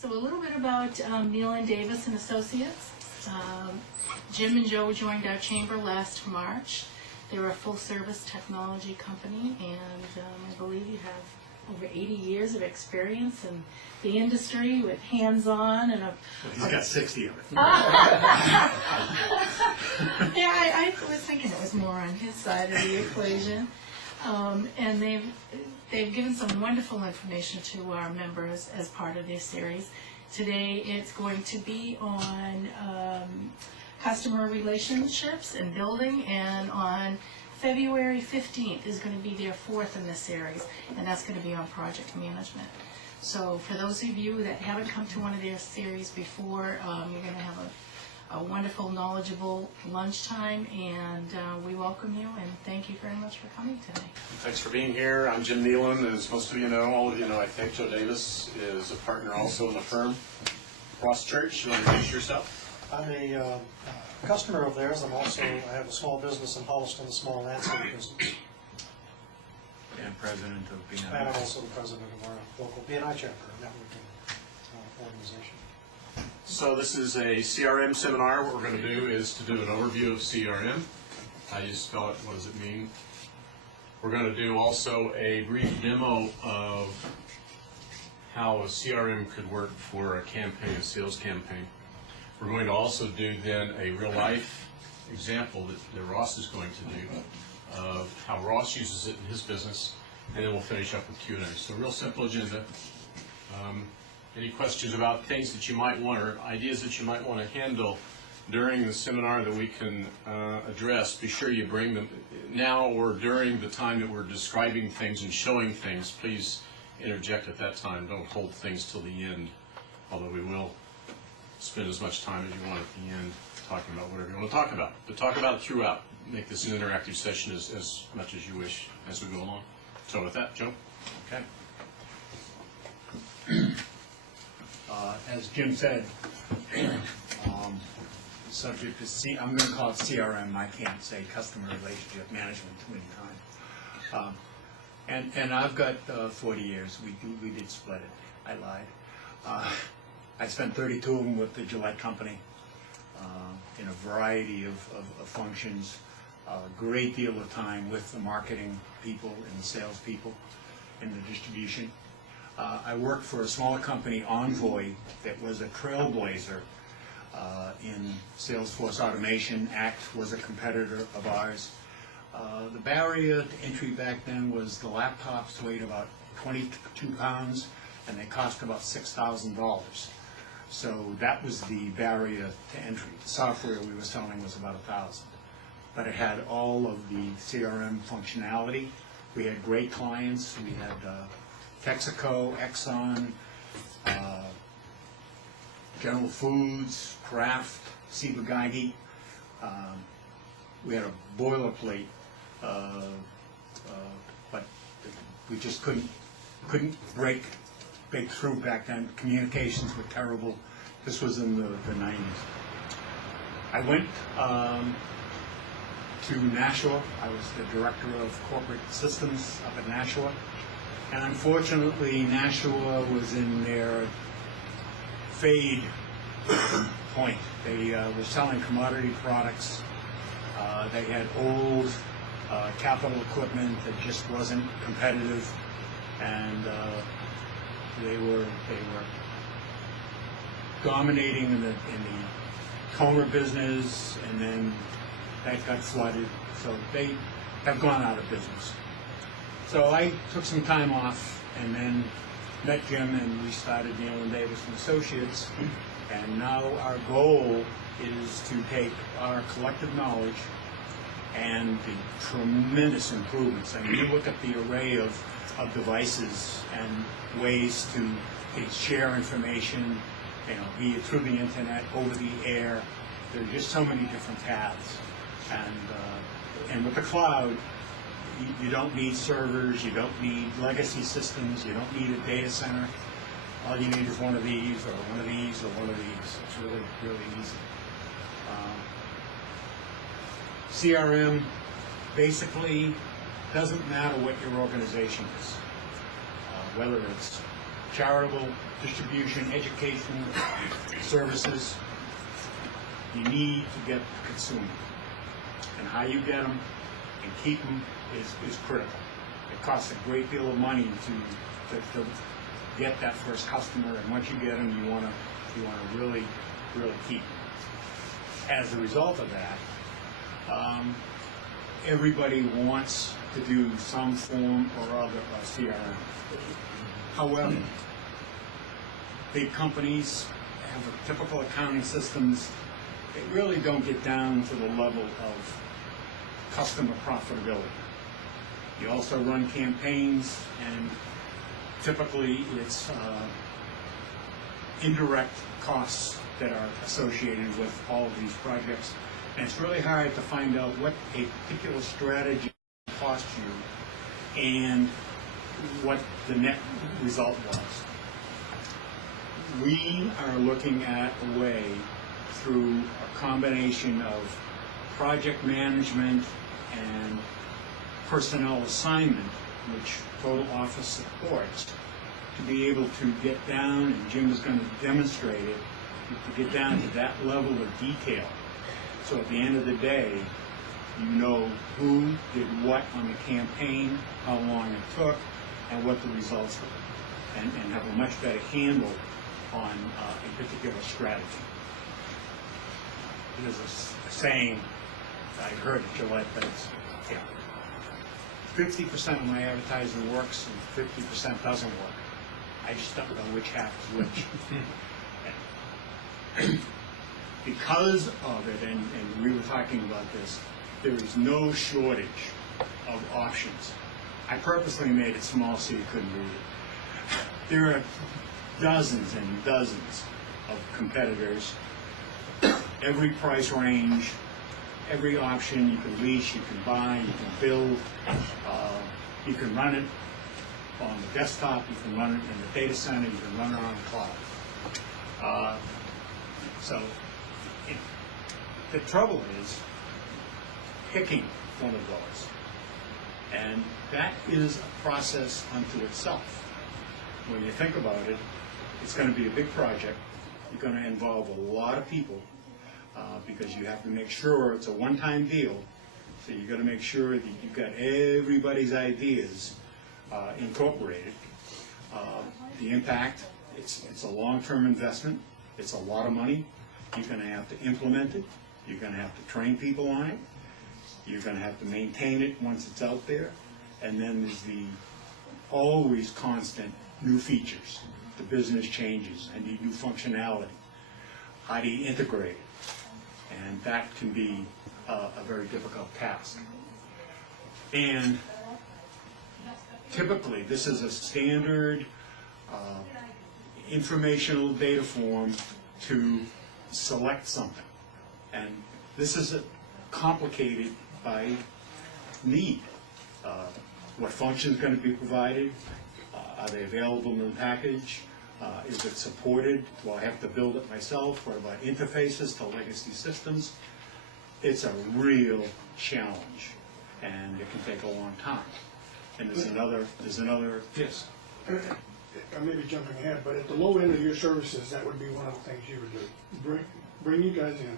So a little bit about Neil and Davis and Associates. Jim and Joe joined our chamber last March. They're a full-service technology company, and I believe you have over 80 years of experience in the industry with hands-on and a... Well, he's got 60 of it. Yeah, I was thinking it was more on his side of the equation. And they've given some wonderful information to our members as part of this series. Today it's going to be on customer relationships and building, and on February 15th is going to be their fourth in this series, and that's going to be on project management. So for those of you that haven't come to one of their series before, you're going to have a wonderful, knowledgeable lunchtime, and we welcome you and thank you very much for coming today. Thanks for being here. I'm Jim Nealon. As most of you know, all of you know, I think Joe Davis is a partner also in the firm. Ross Church, you want to introduce yourself? I'm a customer of theirs. I have a small business in Holliston, a small landscape business. And president of BNI. And I'm also the president of our local BNI chapter, a networking organization. So this is a CRM seminar. What we're going to do is to do an overview of CRM. How do you spell it? What does it mean? We're going to do also a brief demo of how a CRM could work for a campaign, a sales campaign. We're going to also do then a real-life example that Ross is going to do of how Ross uses it in his business, and then we'll finish up with Q&A. So real simple agenda. Any questions about things that you might want, or ideas that you might want to handle during the seminar that we can address, be sure you bring them now or during the time that we're describing things and showing things. Please interject at that time. Don't hold things till the end, although we will spend as much time as you want at the end talking about whatever you want to talk about. But talk about it throughout. Make this an interactive session as much as you wish as we go along. So with that, Joe? Okay. As Jim said, the subject is I'm going to call it CRM. I can't say customer relationship management too many times. And I've got 40 years. We did split it. I lied. I spent 32 of them with the Gillette Company in a variety of functions. A great deal of time with the marketing people and the sales people and the distribution. I worked for a smaller company, Envoy, that was a trailblazer in Salesforce automation. ACT was a competitor of ours. The barrier to entry back then was the laptops weighed about 22 pounds and they cost about $6,000. So that was the barrier to entry. The software we were selling was about $1,000. But it had all of the CRM functionality. We had great clients. We had Texaco, Exxon, General Foods, Kraft, Ciba-Geigy. We had a boilerplate, but we just couldn't break through back then. Communications were terrible. This was in the 90s. I went to Nashua. I was the director of corporate systems up at Nashua. And unfortunately, Nashua was in their fade point. They were selling commodity products. They had old capital equipment that just wasn't competitive, and they were dominating in the toner business, and then that got flooded. So they have gone out of business. So I took some time off and then met Jim, and we started Neil and Davis and Associates. And now our goal is to take our collective knowledge and the tremendous improvements. I mean, you look at the array of devices and ways to share information, be it through the internet, over the air. There are just so many different paths. And with the cloud, you don't need servers, you don't need legacy systems, you don't need a data center. All you need is one of these, or one of these, or one of these. It's really, really easy. CRM basically doesn't matter what your organization is, whether it's charitable distribution, education, services, you need to get the consumer. And how you get them and keep them is critical. It costs a great deal of money to get that first customer, and once you get them, you want to really keep them. As a result of that, everybody wants to do some form or other of CRM. However, big companies have typical accounting systems. They really don't get down to the level of customer profitability. You also run campaigns, and typically it's indirect costs that are associated with all of these projects. And it's really hard to find out what a particular strategy cost you and what the net result was. We are looking at a way through a combination of project management and personnel assignment, which total office supports, to be able to get down, and Jim is going to demonstrate it, to get down to that level of detail. So at the end of the day, you know who did what on the campaign, how long it took, and what the results were, and have a much better handle on a particular strategy. There's a saying I heard at Gillette that it's, 50% of my advertising works and 50% doesn't work. I just don't know which half is which. Because of it, and we were talking about this, there is no shortage of options. I purposely made it small so you couldn't read it. There are dozens and dozens of competitors, every price range, every option. You can lease, you can buy, you can build, you can run it on the desktop, you can run it in the data center, you can run it on the cloud. The trouble is picking one of those. And that is a process unto itself. When you think about it, it's going to be a big project. You're going to involve a lot of people because you have to make sure it's a one-time deal. So you've got to make sure that you've got everybody's ideas incorporated. The impact, it's a long-term investment. It's a lot of money. You're going to have to implement it. You're going to have to train people on it. You're going to have to maintain it once it's out there. And then there's the always constant new features. The business changes and the new functionality. How do you integrate it? And that can be a very difficult task. And typically, this is a standard informational data form to select something. And this is complicated by need. What function is going to be provided? Are they available in the package? Is it supported? Do I have to build it myself? What about interfaces to legacy systems? It's a real challenge, and it can take a long time. And there's another, yes. I may be jumping ahead, but at the low end of your services, that would be one of the things you would do. Bring you guys in,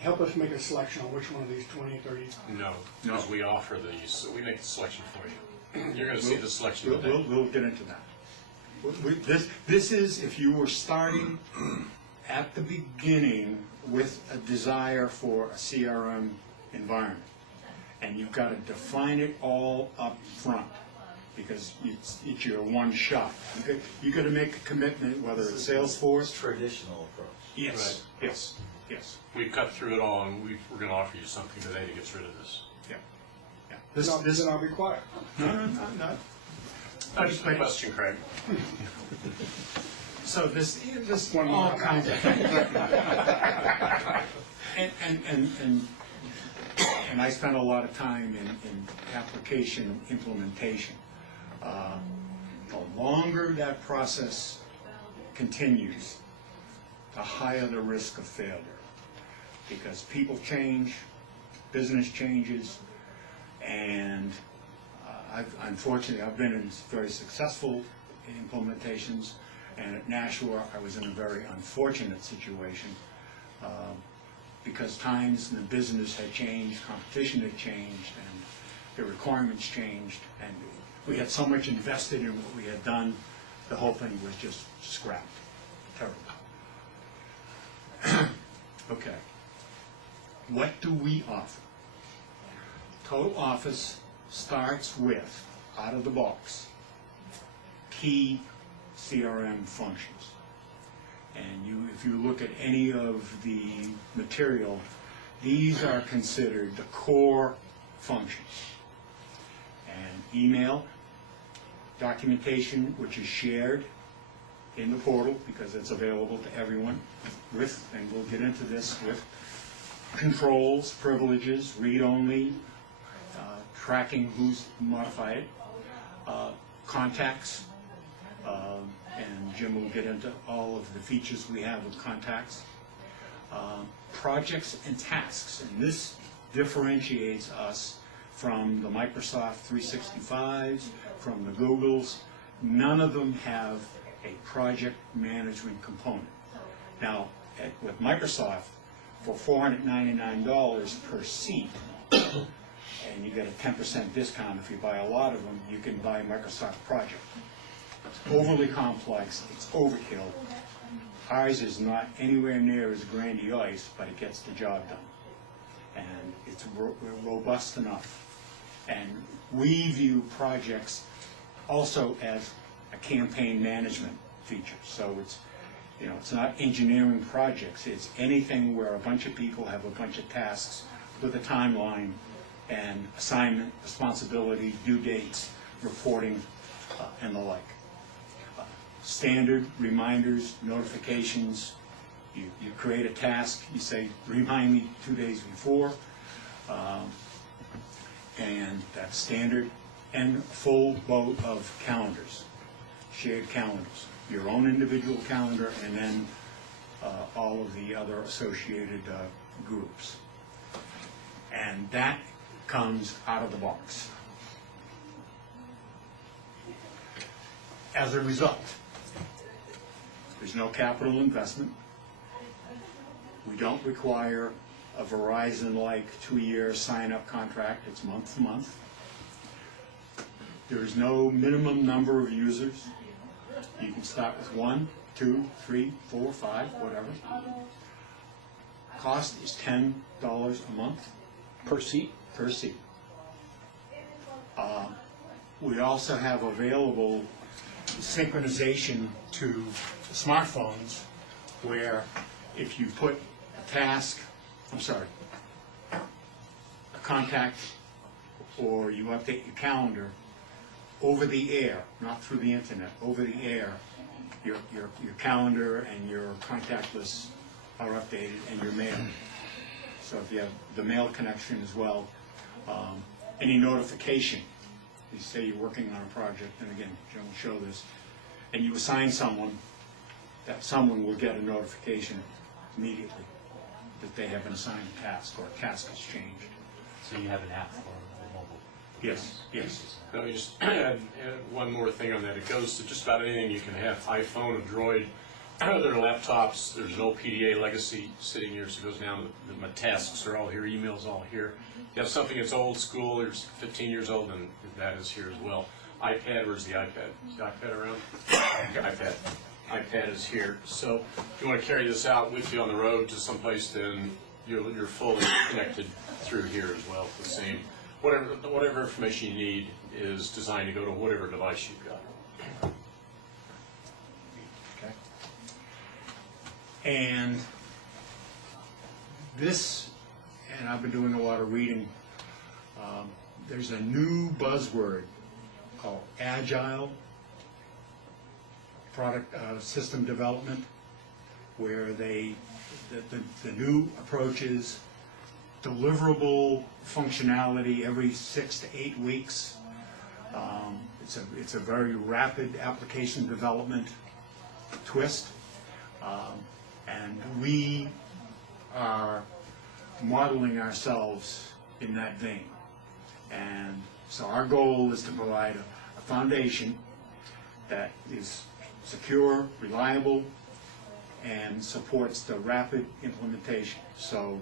help us make a selection on which one of these 20, 30. No, because we offer these, so we make the selection for you. You're going to see the selection today. We'll get into that. This is if you were starting at the beginning with a desire for a CRM environment, and you've got to define it all up front because it's your one shot. You got to make a commitment, whether it's Salesforce. Traditional approach. Yes, Right. yes. We've cut through it all, and we're going to offer you something today to get rid of this. Yeah. Then I'll be quiet. No. Just a question, Craig. So this One more. all kinds of things. And I spent a lot of time in application implementation. The longer that process continues, the higher the risk of failure. Because people change, business changes, and unfortunately I've been very successful implementations. And at Nashua, I was in a very unfortunate situation because times in the business had changed, competition had changed, and the requirements changed, and we had so much invested in what we had done, the whole thing was just scrapped. Terrible. Okay. What do we offer? Total Office starts with, out of the box, key CRM functions. And if you look at any of the material, these are considered the core functions. And email, documentation which is shared in the portal because it's available to everyone with, and we'll get into this, with controls, privileges, read-only, tracking who's modified, contacts, and Jim will get into all of the features we have with contacts, projects and tasks, and this differentiates us from the Microsoft 365s, from the Googles. None of them have a project management component. Now, with Microsoft, for $499 per seat, and you get a 10% discount if you buy a lot of them, you can buy Microsoft Project. It's overly complex, it's overkill. Ours is not anywhere near as grandiose, but it gets the job done. And it's robust enough. And we view projects also as a campaign management feature. So it's, it's not engineering projects, it's anything where a bunch of people have a bunch of tasks with a timeline and assignment, responsibility, due dates, reporting, and the like. Standard reminders, notifications. You create a task, you say, remind me 2 days before, and that's standard. And full boat of calendars, shared calendars, your own individual calendar, and then all of the other associated groups. And that comes out of the box. As a result, there's no capital investment. We don't require a Verizon-like 2-year sign-up contract. It's month to month. There is no minimum number of users. You can start with 1, 2, 3, 4, 5, whatever. Cost is $10 a month. Per seat? Per seat. We also have available synchronization to smartphones where if you put a task, a contact, or you update your calendar over the air, not through the internet, over the air, your calendar and your contact lists are updated, and your mail. So if you have the mail connection as well, any notification, you say you're working on a project, and again, Jim will show this, and you assign someone, that someone will get a notification immediately that they have been assigned a task, or a task has changed. So you have an app for the mobile? Yes, yes. Let me just add one more thing on that. It goes to just about anything you can have, iPhone, Android, other laptops. There's an old PDA legacy sitting here, so it goes down. My tasks are all here, emails all here. If you have something that's old school, there's 15 years old, then that is here as well. iPad, where's the iPad? Is the iPad around? iPad. iPad is here. So if you want to carry this out with you on the road to someplace, then you're fully connected through here as well. The same, whatever information you need is designed to go to whatever device you've got. Okay. And this, and I've been doing a lot of reading, there's a new buzzword called Agile product system development, where the new approach is deliverable functionality every 6 to 8 weeks. It's a very rapid application development twist, and we are modeling ourselves in that vein. And so our goal is to provide a foundation that is secure, reliable, and supports the rapid implementation. So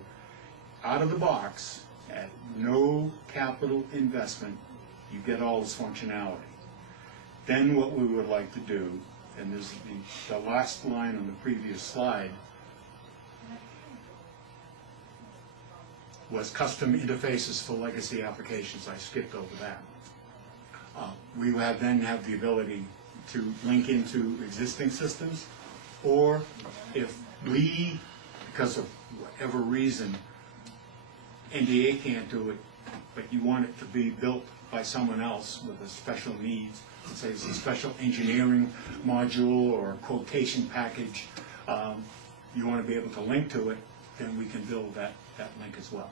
out of the box, at no capital investment, you get all this functionality. Then what we would like to do, and this is the last line on the previous slide, was custom interfaces for legacy applications. I skipped over that. We then have the ability to link into existing systems, or if we, because of whatever reason, NDA can't do it, but you want it to be built by someone else with a special needs, say it's a special engineering module or a quotation package, you want to be able to link to it, then we can build that link as well.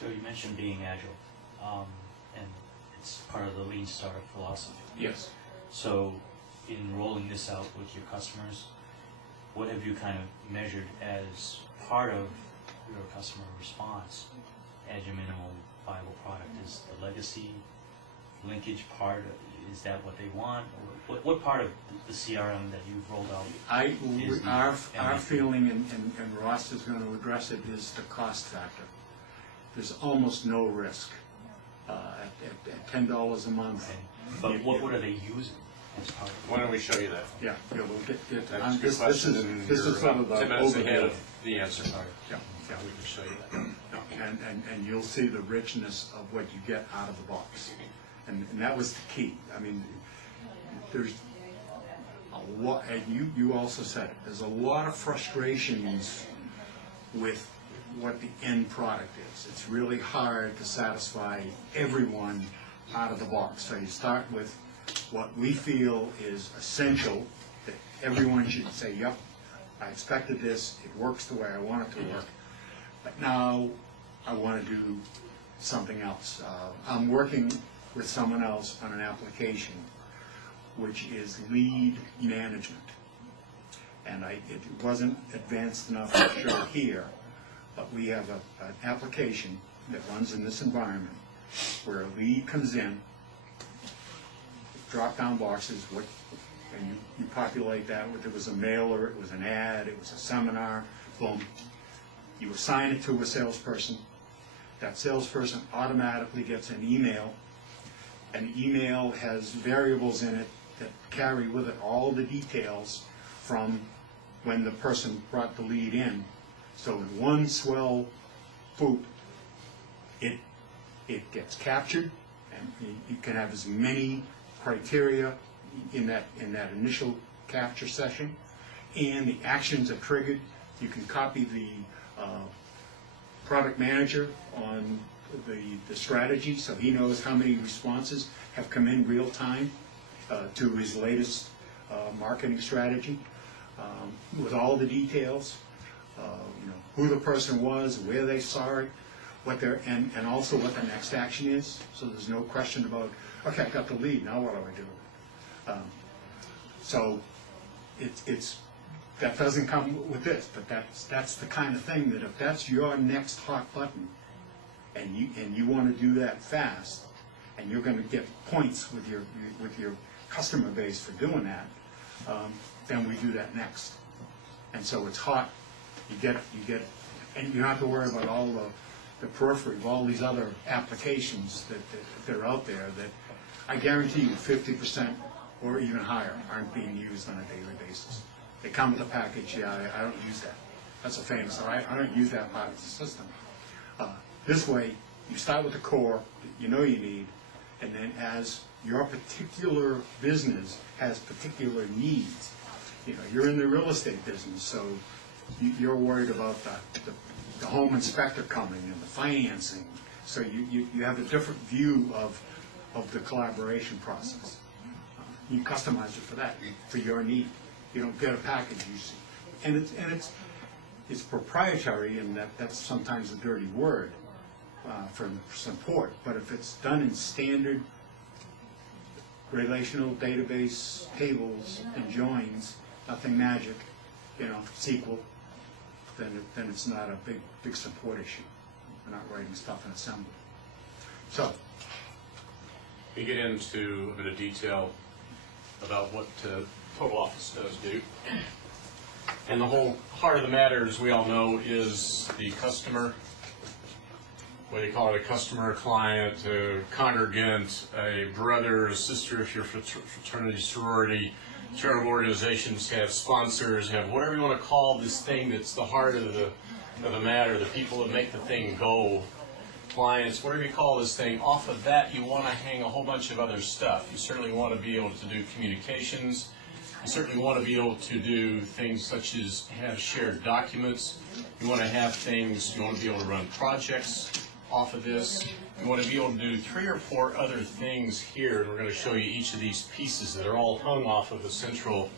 Joe, you mentioned being agile, and it's part of the lean startup philosophy. Yes. So, in rolling this out with your customers, what have you kind of measured as part of your customer response as your minimum viable product? Is the legacy linkage part, is that what they want? Or what part of the CRM that you've rolled out? Our feeling, and Ross is going to address it, is the cost factor. There's almost no risk at $10 a month. Okay. But what are they using as part of it? Why don't we show you that? Yeah, we'll get That's a good this question, is and this you're is sort of the 10 minutes ahead overview. of the answer. Yeah, yeah. We can show you that. And you'll see the richness of what you get out of the box. And that was the key. I mean, there's a lot, and you also said it, there's a lot of frustrations with what the end product is. It's really hard to satisfy everyone out of the box. So you start with what we feel is essential, that everyone should say, yep, I expected this, it works the way I want it to work, but now I want to do something else. I'm working with someone else on an application which is lead management. And it wasn't advanced enough to show here, but we have an application that runs in this environment where a lead comes in, drop-down boxes, and you populate that. If it was a mailer, it was an ad, it was a seminar, boom. You assign it to a salesperson. That salesperson automatically gets an email. An email has variables in it that carry with it all the details from when the person brought the lead in. So in one swell swoop, it gets captured, and you can have as many criteria in that initial capture session, and the actions are triggered. You can copy the product manager on the strategy, so he knows how many responses have come in real time to his latest marketing strategy, with all the details, who the person was, where they saw it, and also what the next action is. So there's no question about, okay, I got the lead, now what do I do? So that doesn't come with this, but that's the kind of thing that if that's your next hot button, and you want to do that fast, and you're going to get points with your customer base for doing that, then we do that next. And so it's hot, you get it, and you don't have to worry about all the periphery of all these other applications that are out there that I guarantee you 50% or even higher aren't being used on a daily basis. They come with a package, yeah, I don't use that. That's a famous, I don't use that part of the system. This way, you start with the core that you know you need, and then as your particular business has particular needs, you're in the real estate business, so you're worried about the home inspector coming and the financing, so you have a different view of the collaboration process. You customize it for that, for your need. You don't get a package, you see. And it's proprietary, and that's sometimes a dirty word for support, but if it's done in standard relational database tables and joins, nothing magic, SQL, then it's not a big support issue. We're not writing stuff in assembly. So, We get into a bit of detail about what Total Office does do. And the whole heart of the matter, as we all know, is the customer. Whether you call it a customer, a client, a congregant, a brother, a sister, if you're fraternity, sorority, charitable organizations have sponsors, have whatever you want to call this thing that's the heart of the matter, the people that make the thing go, clients, whatever you call this thing. Off of that, you want to hang a whole bunch of other stuff. You certainly want to be able to do communications. You certainly want to be able to do things such as have shared documents. You want to have things, you want to be able to run projects off of this. You want to be able to do 3 or 4 other things here, and we're going to show you each of these pieces that are all hung off of a central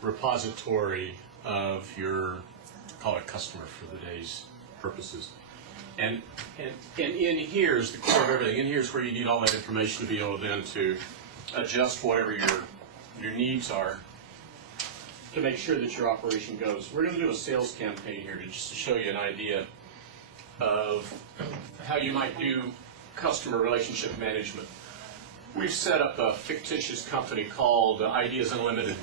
repository of your, call it customer for the day's purposes. And in here is the core of everything. In here is where you need all that information to be able then to adjust whatever your needs are to make sure that your operation goes. We're going to do a sales campaign here just to show you an idea of how you might do customer relationship management. We've set up a fictitious company called Ideas Unlimited.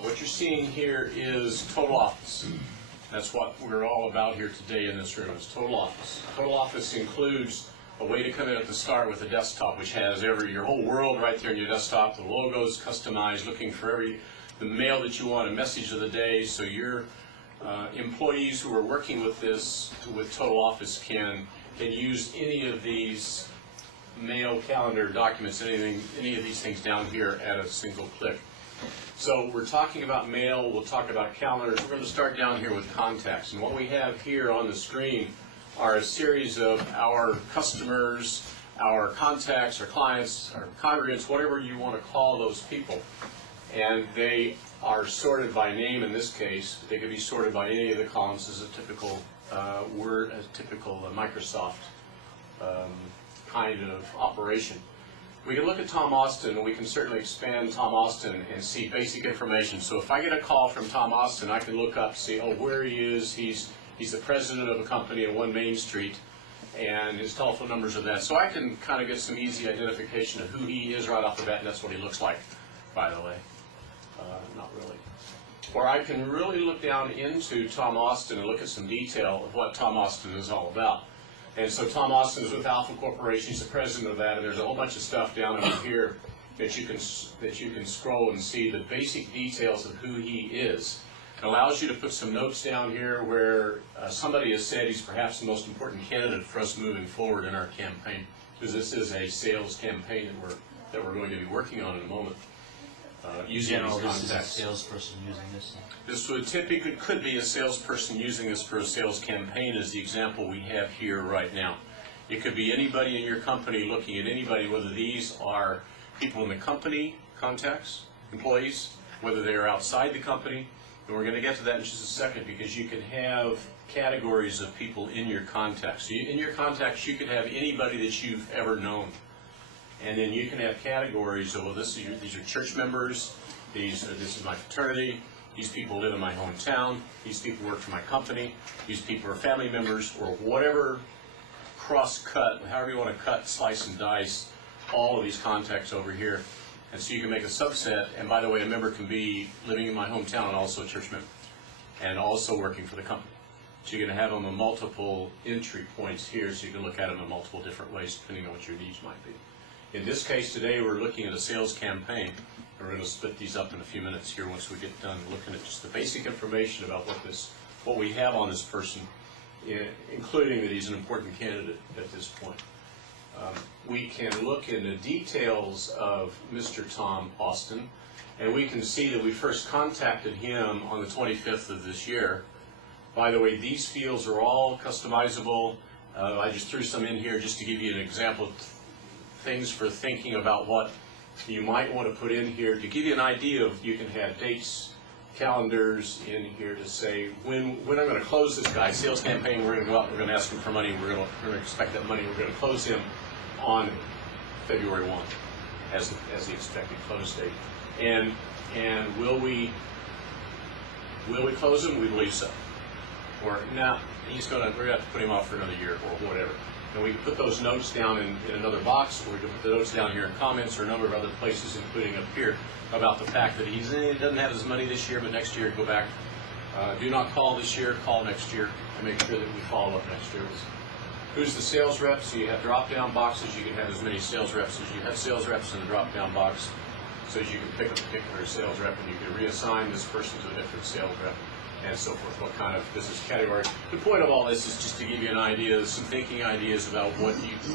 What you're seeing here is Total Office. That's what we're all about here today in this room, is Total Office. Total Office includes a way to come in at the start with a desktop, which has your whole world right there in your desktop, the logos customized, looking for the mail that you want, a message of the day, so your employees who are working with Total Office can use any of these mail, calendar, documents, any of these things down here at a single click. So we're talking about mail, we'll talk about calendars. We're going to start down here with contacts. And what we have here on the screen are a series of our customers, our contacts, our clients, our congregants, whatever you want to call those people. And they are sorted by name in this case. They could be sorted by any of the columns. This is a typical Microsoft kind of operation. We can look at Tom Austin, and we can certainly expand Tom Austin and see basic information. So if I get a call from Tom Austin, I can look up, see, where he is. He's the president of a company on 1 Main Street, and his telephone numbers are that. So I can kind of get some easy identification of who he is right off the bat, and that's what he looks like, by the way. Not really. Or I can really look down into Tom Austin and look at some detail of what Tom Austin is all about. And so Tom Austin is with Alpha Corporation. He's the president of that, and there's a whole bunch of stuff down over here that you can scroll and see the basic details of who he is. It allows you to put some notes down here where somebody has said he's perhaps the most important candidate for us moving forward in our campaign, because this is a sales campaign that we're going to be working on in a moment. Using these contacts. This is a salesperson using this. This could be a salesperson using this for a sales campaign, as the example we have here right now. It could be anybody in your company looking at anybody, whether these are people in the company, contacts, employees, whether they're outside the company. And we're going to get to that in just a second, because you can have categories of people in your contacts. So in your contacts, you could have anybody that you've ever known. And then you can have categories of, well, these are church members, this is my fraternity, these people live in my hometown, these people work for my company, these people are family members, or whatever cross-cut, however you want to cut, slice, and dice all of these contacts over here. And so you can make a subset, and by the way, a member can be living in my hometown and also a church member, and also working for the company. So you're going to have them in multiple entry points here, so you can look at them in multiple different ways, depending on what your needs might be. In this case today, we're looking at a sales campaign. We're going to split these up in a few minutes here once we get done looking at just the basic information about what we have on this person, including that he's an important candidate at this point. We can look in the details of Mr. Tom Austin, and we can see that we first contacted him on the 25th of this year. By the way, these fields are all customizable. I just threw some in here just to give you an example of things for thinking about what you might want to put in here to give you an idea of, you can have dates, calendars in here to say when I'm going to close this guy. Sales campaign, we're going to go out, we're going to ask him for money, we're going to expect that money, we're going to close him on February 1 as the expected close date. And will we close him? We believe so. Or no, we're going to have to put him off for another year or whatever. And we can put those notes down in another box, or we can put the notes down here in comments or a number of other places, including up here, about the fact that he doesn't have his money this year, but next year go back. Do not call this year, call next year, and make sure that we follow up next year. Who's the sales rep? So you have drop-down boxes. You can have as many sales reps as you have sales reps in the drop-down box, so as you can pick a particular sales rep and you can reassign this person to a different sales rep, and so forth, what kind of business category. The point of all this is just to give you an idea, some thinking ideas about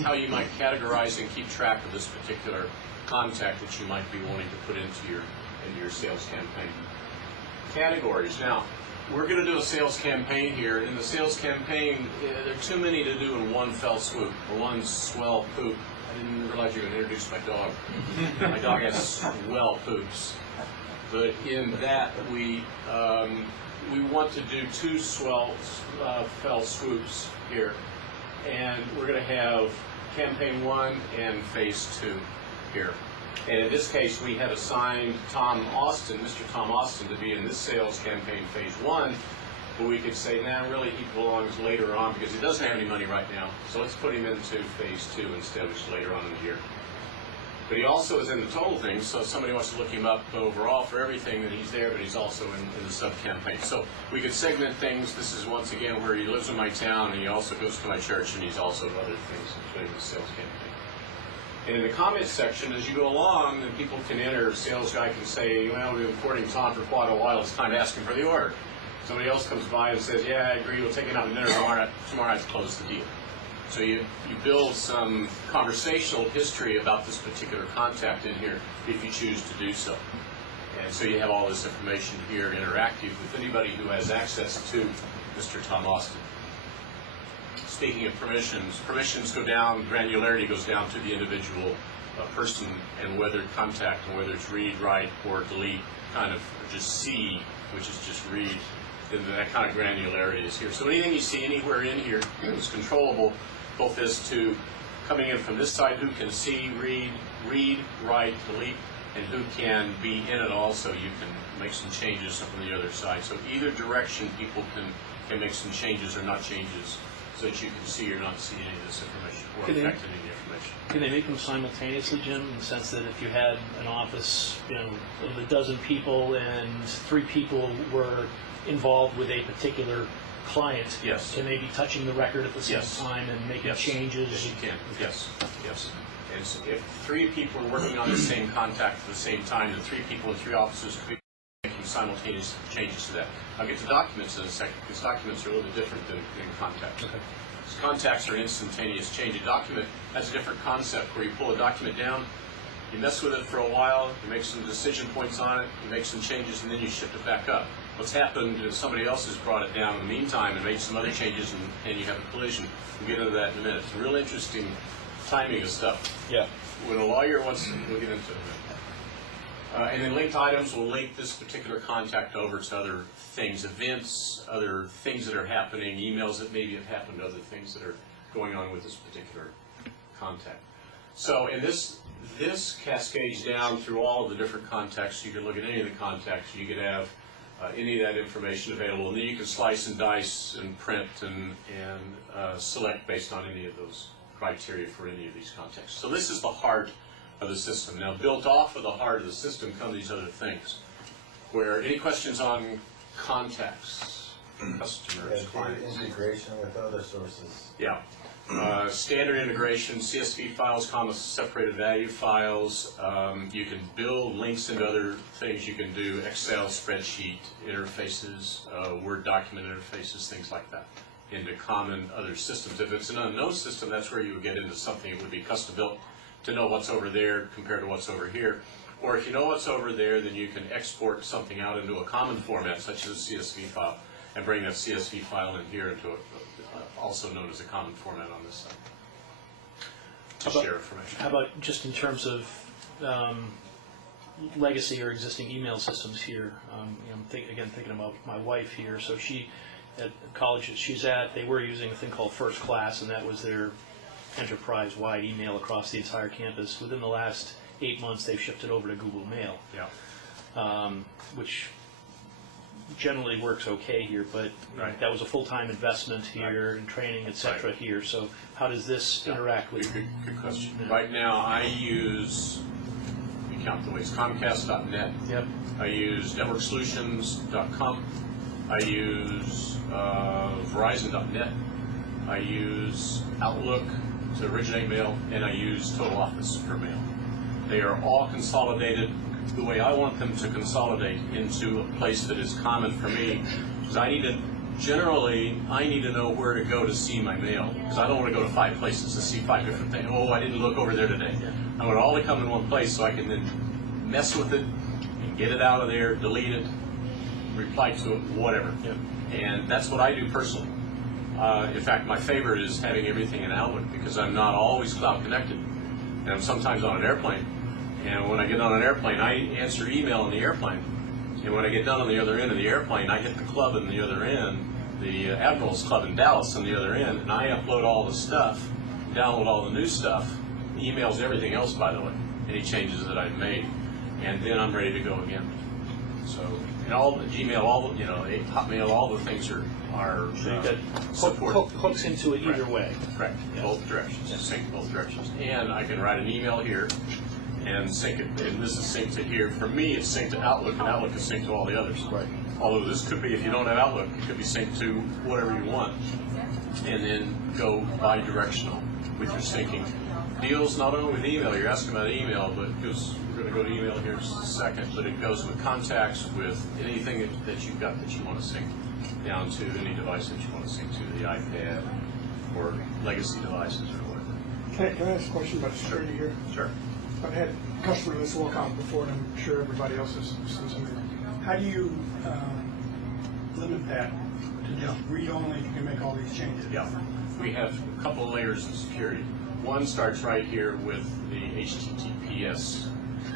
how you might categorize and keep track of this particular contact that you might be wanting to put into your sales campaign. Categories. Now, we're going to do a sales campaign here. In the sales campaign, there are too many to do in one fell swoop, or one swell poop. I didn't realize you were going to introduce my dog. My dog has swell poops. But in that, we want to do two swell fell swoops here. And we're going to have campaign 1 and phase 2 here. And in this case, we have assigned Tom Austin, Mr. Tom Austin, to be in this sales campaign phase 1. But we could say, nah, really he belongs later on because he doesn't have any money right now. So let's put him into phase 2 instead, which is later on in the year. But he also is in the total thing, so if somebody wants to look him up overall for everything, then he's there, but he's also in the sub-campaign. So we could segment things. This is, once again, where he lives in my town, and he also goes to my church, and he's also other things, including the sales campaign. And in the comments section, as you go along, then people can enter, a sales guy can say, well, we've been courting Tom for quite a while, it's time to ask him for the order. Somebody else comes by and says, yeah, I agree, we'll take it out to dinner tomorrow night to close the deal. So you build some conversational history about this particular contact in here if you choose to do so. And so you have all this information here interactive with anybody who has access to Mr. Tom Austin. Speaking of permissions, permissions go down, granularity goes down to the individual person and whether contact, and whether it's read, write, or delete, kind of, or just see, which is just read. Then that kind of granularity is here. So anything you see anywhere in here is controllable, both as to coming in from this side, who can see, read, write, delete, and who can be in it also. You can make some changes from the other side. So either direction, people can make some changes or not changes, so that you can see or not see any of this information, or affect any of the information. Can they make them simultaneously, Jim, in the sense that if you had an office, of a dozen people and 3 people were involved with a particular client, Yes. can they be touching the record at the same Yes. time and making Yes. changes? Yes, you can. Yes. And so if 3 people are working on the same contact at the same time, then 3 people in 3 offices could be making simultaneous changes to that. I'll get to documents in a second, because documents are a little bit different than contacts. Okay. So contacts are instantaneous change. A document has a different concept, where you pull a document down, you mess with it for a while, you make some decision points on it, you make some changes, and then you shift it back up. What's happened is somebody else has brought it down in the meantime and made some other changes, and you have a collision. We'll get into that in a minute. It's a real interesting timing of stuff. Yeah. When a lawyer wants to, we'll get into it. And then linked items will link this particular contact over to other things, events, other things that are happening, emails that maybe have happened, other things that are going on with this particular contact. So, and this cascades down through all of the different contacts. You can look at any of the contacts. You could have any of that information available, and then you can slice and dice and print and select based on any of those criteria for any of these contacts. So this is the heart of the system. Now, built off of the heart of the system come these other things. Where any questions on contacts, customers, clients? Integration with other sources. Yeah. Standard integration, CSV files, comma, separated value files. You can build links into other things. You can do Excel, spreadsheet interfaces, Word document interfaces, things like that, into common other systems. If it's an unknown system, that's where you would get into something that would be custom built to know what's over there compared to what's over here. Or if you know what's over there, then you can export something out into a common format, such as a CSV file, and bring that CSV file in here into also known as a common format on this side, to share information. How about just in terms of legacy or existing email systems here? I'm thinking about my wife here. So she, at college that she's at, they were using a thing called First Class, and that was their enterprise-wide email across the entire campus. Within the last 8 months, they've shifted over to Google Mail, Yeah. which generally works okay here, but Right. that was a full-time investment here and training, et cetera, Right. here. So how does this interact with? Good question. Yeah. Right now, I use, you count the ways, Comcast.net. Yep. I use NetworkSolutions.com. I use Verizon.net. I use Outlook to originate mail, and I use Total Office for mail. They are all consolidated the way I want them to consolidate into a place that is common for me. Because I need to know where to go to see my mail. Because I don't want to go to 5 places to see 5 different things. Oh, I didn't look over there today. I want it all to come in one place so I can then mess with it and get it out of there, delete it, reply to it, whatever. And that's what I do personally. In fact, my favorite is having everything in Outlook because I'm not always cloud connected. And I'm sometimes on an airplane. And when I get on an airplane, I answer email on the airplane. And when I get done on the other end of the airplane, I hit the club on the other end, the Admirals Club in Dallas on the other end, and I upload all the stuff, download all the new stuff, emails everything else, by the way, any changes that I've made, and then I'm ready to go again. So, and all the Gmail, all the, Hotmail, all the things are So you've got supported. hooks into it either Right. way. Correct, Yeah. both directions, sync both directions. And I can write an email here and sync it, and this is synced to here. For me, it's synced to Outlook, and Outlook is synced to all the others. Right. Although this could be, if you don't have Outlook, it could be synced to whatever you want. And then go bi-directional with your syncing. Deals not only with email, you're asking about email, but because we're going to go to email here in a second, but it goes with contacts, with anything that you've got that you want to sync down to any device that you want to sync to, the iPad or legacy devices or whatever. Can I ask a question about security here? Sure. I've had customer lists walk out before, and I'm sure everybody else has seen something. How do you limit that to just read-only, you can make all these changes? Yeah, we have a couple of layers of security. One starts right here with the HTTPS,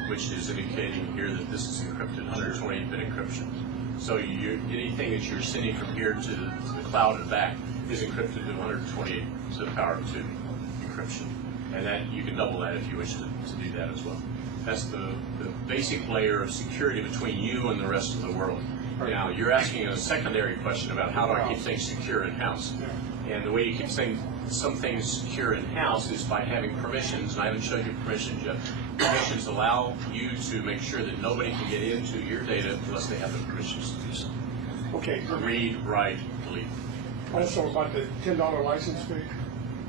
which is indicating here that this is encrypted, 128-bit encryption. So anything that you're sending from here to the cloud and back is encrypted to 128 to the power of 2 encryption. And that you can double that if you wish to do that as well. That's the basic layer of security between you and the rest of the world. Now, you're asking a secondary question about how do I keep things secure in-house. And the way you keep some things secure in-house is by having permissions, and I haven't showed you permissions yet. Permissions allow you to make sure that nobody can get into your data unless they have the permissions to do so. Okay. Read, write, delete. Also about the $10 license fee,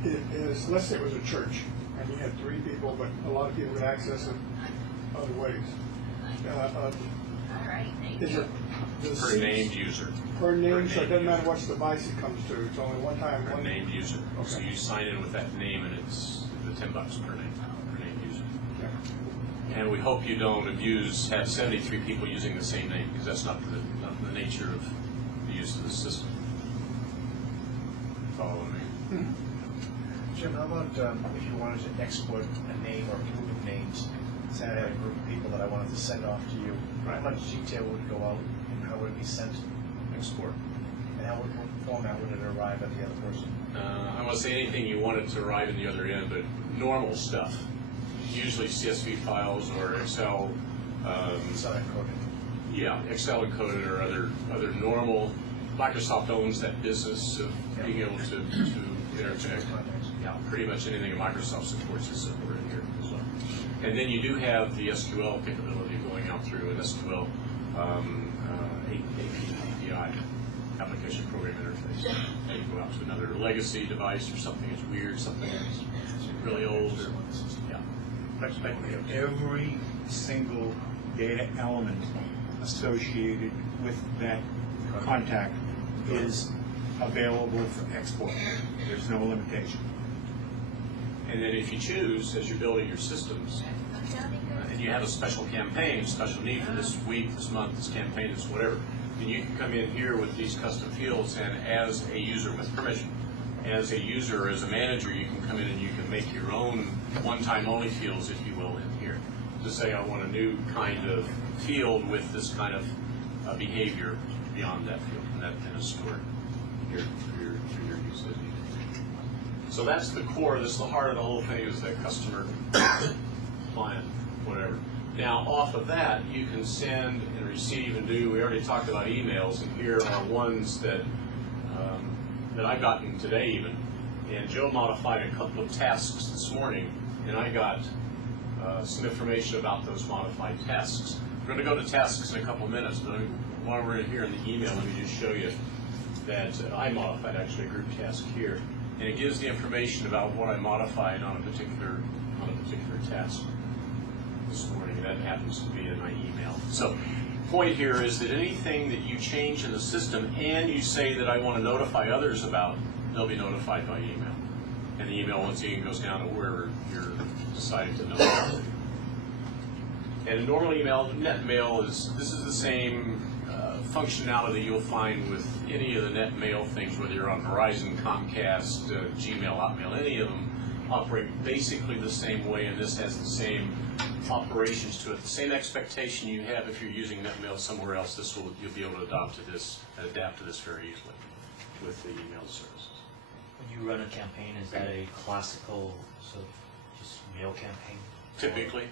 it is, let's say it was a church, and you had 3 people, but a lot of people could access it other ways. Is it the Per seats- named user. Per name, so it doesn't matter which device it comes to, it's only one time. Per one named user. So Okay. you sign in with that name, and it's the $10 per named user. Yeah. And we hope you don't have 73 people using the same name, because that's not the nature of the use of the system. Follow me? Jim, how about if you wanted to export a name or a group of names? Say I had a group of people that I wanted to send off to you. How much detail would go out and how would it be sent? Export. And what format would it arrive at the other person? I want to say anything you want it to arrive in the other end, but normal stuff. Usually CSV files or Excel. It's not encoded. Yeah, Excel encoded or other normal. Microsoft owns that business of being able to interconnect. Yeah, pretty much anything that Microsoft supports is supported here as well. And then you do have the SQL capability going out through an SQL API, application program interface. And you go out to another legacy device or something that's weird, something that's really old. Or, yeah. Every single data element associated with that contact is available for export. There's no limitation. And then if you choose, as you're building your systems, and you have a special campaign, special need for this week, this month, this campaign, this whatever, then you can come in here with these custom fields, and as a user with permission, as a user or as a manager, you can come in and you can make your own one-time only fields, if you will, in here. To say I want a new kind of field with this kind of behavior beyond that field, and that then is stored here for your use as needed. So that's the core, that's the heart of the whole thing, is that customer, client, whatever. Now, off of that, you can send and receive and do, we already talked about emails, and here are ones that I've gotten today even. And Joe modified a couple of tasks this morning, and I got some information about those modified tasks. We're going to go to tasks in a couple of minutes, but while we're here in the email, let me just show you that I modified actually a group task here. And it gives the information about what I modified on a particular task this morning. That happens to be in my email. So point here is that anything that you change in the system and you say that I want to notify others about, they'll be notified by email. And the email once again goes down to wherever you're deciding to notify. And a normal email, net mail, this is the same functionality you'll find with any of the net mail things, whether you're on Verizon, Comcast, Gmail, Hotmail, any of them operate basically the same way, and this has the same operations to it. The same expectation you have if you're using NetMail somewhere else, you'll be able to adapt to this very easily with the email services. When you run a campaign, is that a classical sort of just mail campaign? Typically.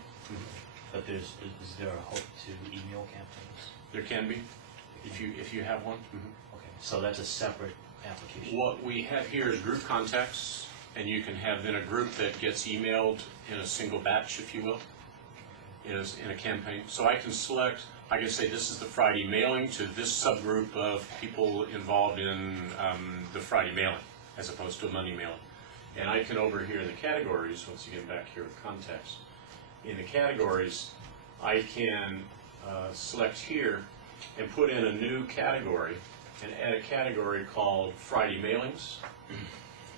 But is there a hook to email campaigns? There can be, if you have one. Okay, so that's a separate application. What we have here is group contacts, and you can have then a group that gets emailed in a single batch, if you will, in a campaign. So I can select, I can say this is the Friday mailing to this subgroup of people involved in the Friday mailing, as opposed to a Monday mailing. And I can over here in the categories, once again back here with contacts, in the categories, I can select here and put in a new category and add a category called Friday mailings.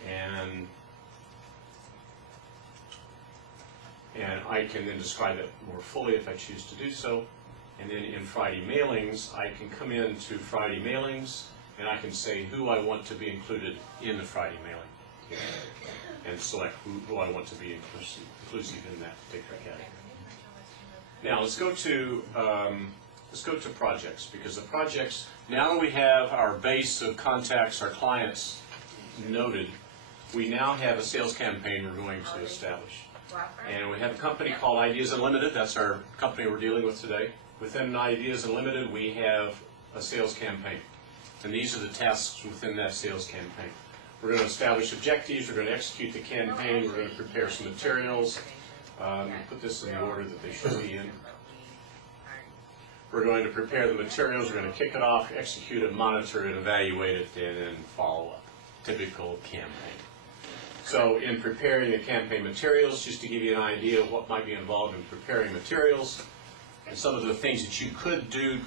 And I can then describe it more fully if I choose to do so. And then in Friday mailings, I can come into Friday mailings and I can say who I want to be included in the Friday mailing and select who I want to be inclusive in that particular category. Now let's go to projects, because the projects, now that we have our base of contacts, our clients noted, we now have a sales campaign we're going to establish. And we have a company called Ideas Unlimited. That's our company we're dealing with today. Within Ideas Unlimited, we have a sales campaign. And these are the tasks within that sales campaign. We're going to establish objectives. We're going to execute the campaign. We're going to prepare some materials. Put this in the order that they should be in. We're going to prepare the materials. We're going to kick it off, execute it, monitor it, evaluate it, and then follow up. Typical campaign. So in preparing the campaign materials, just to give you an idea of what might be involved in preparing materials, and some of the things that you could do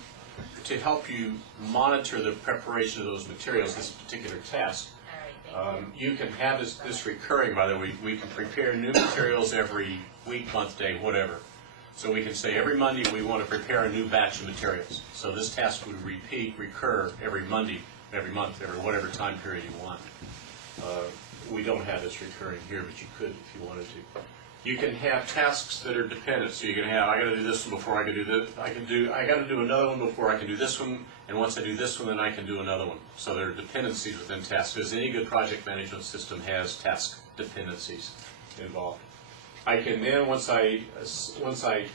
to help you monitor the preparation of those materials, this particular task. You can have this recurring, by the way. We can prepare new materials every week, month, day, whatever. So we can say every Monday we want to prepare a new batch of materials. So this task would recur every Monday, every month, every whatever time period you want. We don't have this recurring here, but you could if you wanted to. You can have tasks that are dependent. So you can have, I got to do this one before I can do this. I got to do another one before I can do this one. And once I do this one, then I can do another one. So there are dependencies within tasks. Because any good project management system has task dependencies involved. I can then, once I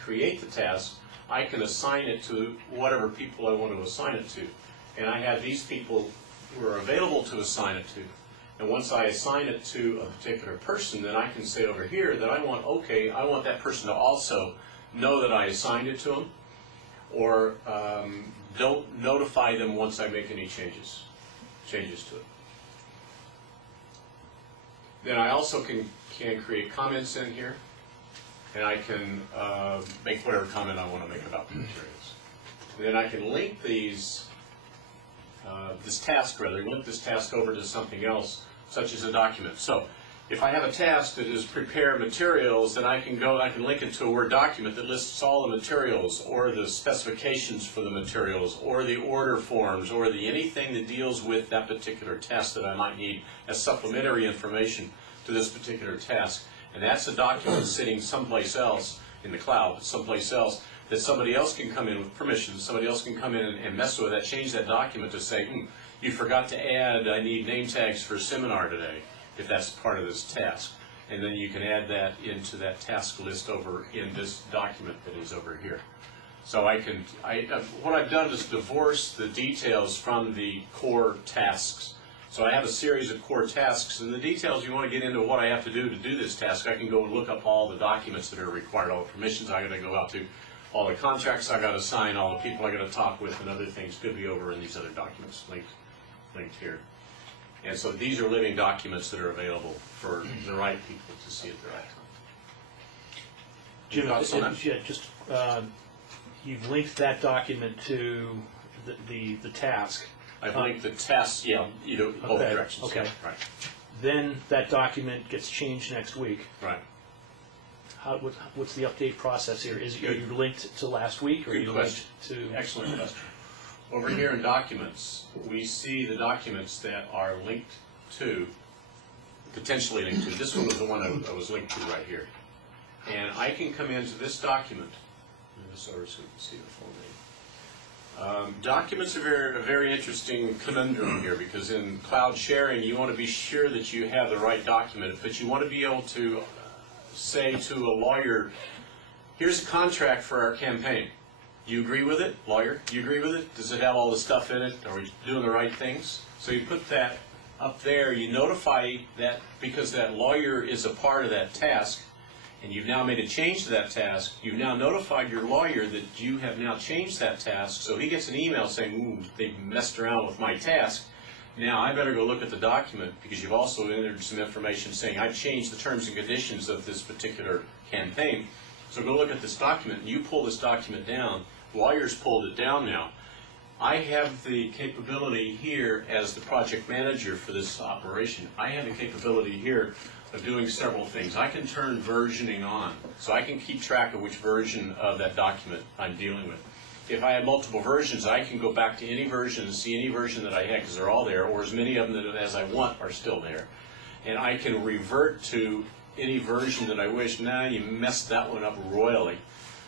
create the task, I can assign it to whatever people I want to assign it to. And I have these people who are available to assign it to. And once I assign it to a particular person, then I can say over here that I want that person to also know that I assigned it to them, or don't notify them once I make any changes to it. Then I also can create comments in here, and I can make whatever comment I want to make about the materials. And then I can link link this task over to something else, such as a document. So if I have a task that is prepare materials, then I can link it to a Word document that lists all the materials, or the specifications for the materials, or the order forms, or anything that deals with that particular task that I might need as supplementary information to this particular task. And that's a document sitting someplace else in the cloud, someplace else, that somebody else can come in with permission. Somebody else can come in and mess with that, change that document to say, you forgot to add, I need name tags for a seminar today, if that's part of this task. and then you can add that into that task list over in this document that is over here. So what I've done is divorce the details from the core tasks. So I have a series of core tasks, and the details, you want to get into what I have to do this task, I can go and look up all the documents that are required, all the permissions I got to go out to, all the contracts I got to sign, all the people I got to talk with, and other things could be over in these other documents linked here. And so these are living documents that are available for the right people to see at the right time. Jim, Thoughts on that? yeah, just, you've linked that document to the task. I've linked the tests, yeah, both Okay, directions. okay. Right, Then that document gets changed next week. right. What's the update process here? Are you linked to last week, or are Good you question. linked to? Excellent question. Over here in documents, we see the documents that are linked to, potentially linked to. This one was the one I was linked to right here. And I can come into this document, move this over so we can see the full name. Documents are a very interesting conundrum here, because in cloud sharing, you want to be sure that you have the right document, but you want to be able to say to a lawyer, here's a contract for our campaign. Do you agree with it, lawyer? Do you agree with it? Does it have all the stuff in it? Are we doing the right things? So you put that up there, you notify that, because that lawyer is a part of that task, and you've now made a change to that task, you've now notified your lawyer that you have now changed that task, so he gets an email saying, ooh, they've messed around with my task. Now I better go look at the document, because you've also entered some information saying I've changed the terms and conditions of this particular campaign. So go look at this document, and you pull this document down. Lawyers pulled it down now. I have the capability here as the project manager for this operation. I have the capability here of doing several things. I can turn versioning on, so I can keep track of which version of that document I'm dealing with. If I have multiple versions, I can go back to any version and see any version that I had, because they're all there, or as many of them as I want are still there. And I can revert to any version that I wish. Now you messed that one up royally.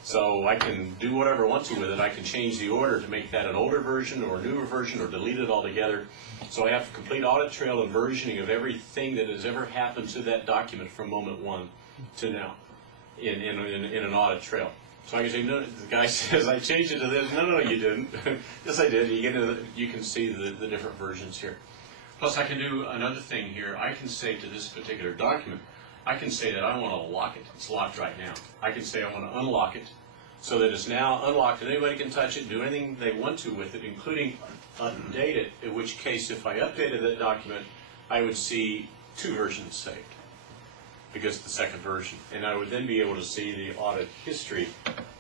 So I can do whatever I want to with it. I can change the order to make that an older version or a newer version, or delete it altogether. So I have a complete audit trail and versioning of everything that has ever happened to that document from moment one to now in an audit trail. So I can say, no, the guy says, I changed it to this. No, you didn't. Yes, I did. You can see the different versions here. Plus, I can do another thing here. I can say to this particular document, I can say that I want to lock it. It's locked right now. I can say I want to unlock it so that it's now unlocked and anybody can touch it, do anything they want to with it, including update it, in which case if I updated that document, I would see 2 versions saved, because it's the second version. And I would then be able to see the audit history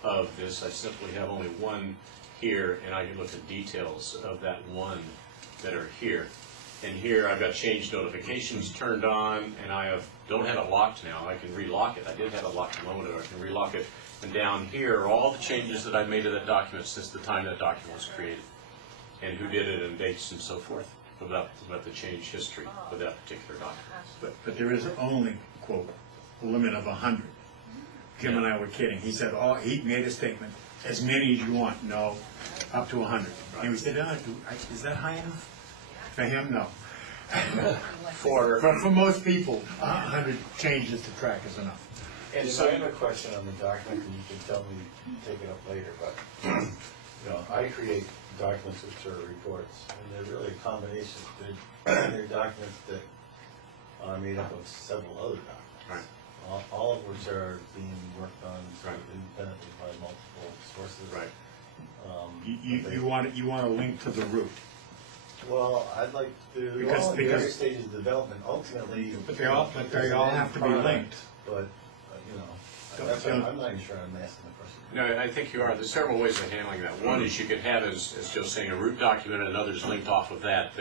of this. I simply have only one here, and I can look at details of that one that are here. And here I've got change notifications turned on, and don't have it locked now. I can relock it. I did have it locked a moment ago. I can relock it. And down here are all the changes that I've made to that document since the time that document was created, and who did it, and dates, and so forth, about the change history of that particular document. But there is only, quote, a limit of 100. Jim and I were kidding. He said, he made a statement, as many as you want. No, up to 100. And we said, is that high enough? For him, no. For most people, 100 changes to track is enough. And so I have a question on the document, and you can tell me, take it up later, but, I create documents which are reports, and they're really a combination. They're documents that are made up of several other documents. Right. All of which are being worked on Right. independently by multiple sources. Right. You want a link to the root. Well, I'd like to, Because- in because- various stages of development, ultimately. But they all have to be linked. But, that's why I'm not even sure I'm asking the question. No, I think you are. There's several ways of handling that. One is you could have, as Joe's saying, a root document and others linked off of that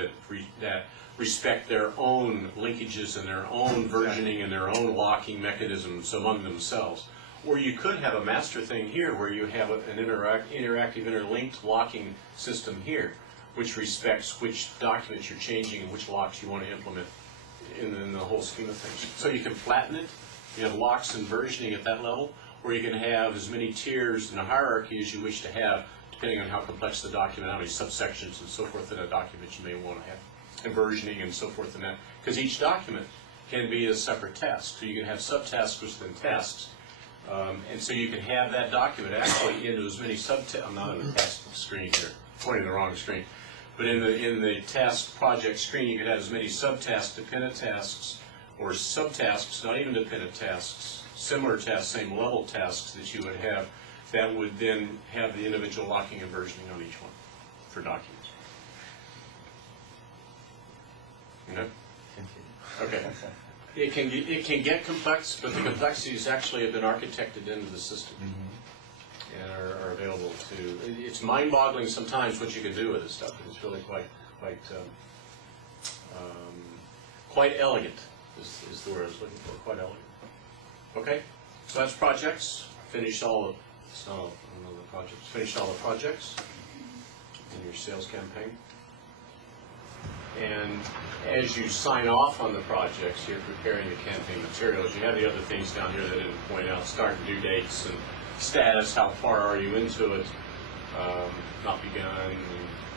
respect their own linkages and their own versioning and their own locking mechanisms among themselves. Or you could have a master thing here where you have an interactive interlinked locking system here, which respects which documents you're changing and which locks you want to implement in the whole scheme of things. So you can flatten it. You have locks and versioning at that level, or you can have as many tiers in a hierarchy as you wish to have, depending on how complex the document, how many subsections and so forth in a document you may want to have, and versioning and so forth in that. Because each document can be a separate task. So you can have subtasks within tasks. And so you can have that document actually into as many subtasks. I'm not in the task screen here, pointing the wrong screen. But in the task project screen, you can have as many subtasks, dependent tasks, or subtasks, not even dependent tasks, similar tasks, same level tasks that you would have, that would then have the individual locking and versioning on each one for documents. Okay? Okay. It can get complex, but the complexities actually have been architected into the system and are available to. It's mind-boggling sometimes what you can do with this stuff. It's really quite elegant. Is the word I was looking for. Quite elegant. Okay, so that's projects. Finished all of. It's not another project. Finished all the projects in your sales campaign. And as you sign off on the projects, you're preparing the campaign materials. You have the other things down here that I didn't point out: start and due dates and status. How far are you into it? Not begun. And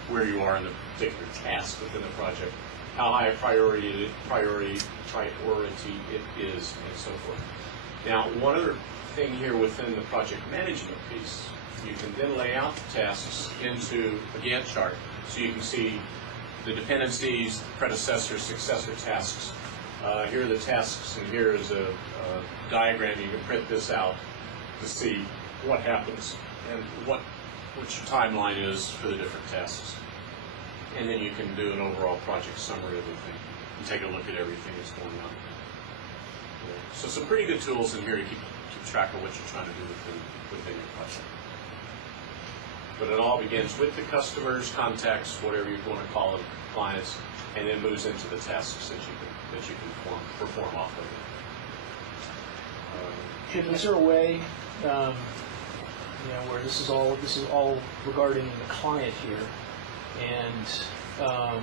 where you are in the particular task within the project. How high a priority it is, and so forth. Now, one other thing here within the project management piece, you can then lay out the tasks into a Gantt chart, so you can see the dependencies, predecessor, successor tasks. Here are the tasks, and here is a diagram. You can print this out to see what happens and what your timeline is for the different tasks. And then you can do an overall project summary of the thing and take a look at everything that's going on. So some pretty good tools in here to keep track of what you're trying to do within your project. But it all begins with the customers, contacts, whatever you want to call them, clients, and then moves into the tasks that you can perform off of it. Is there a way, where this is all regarding the client here, and I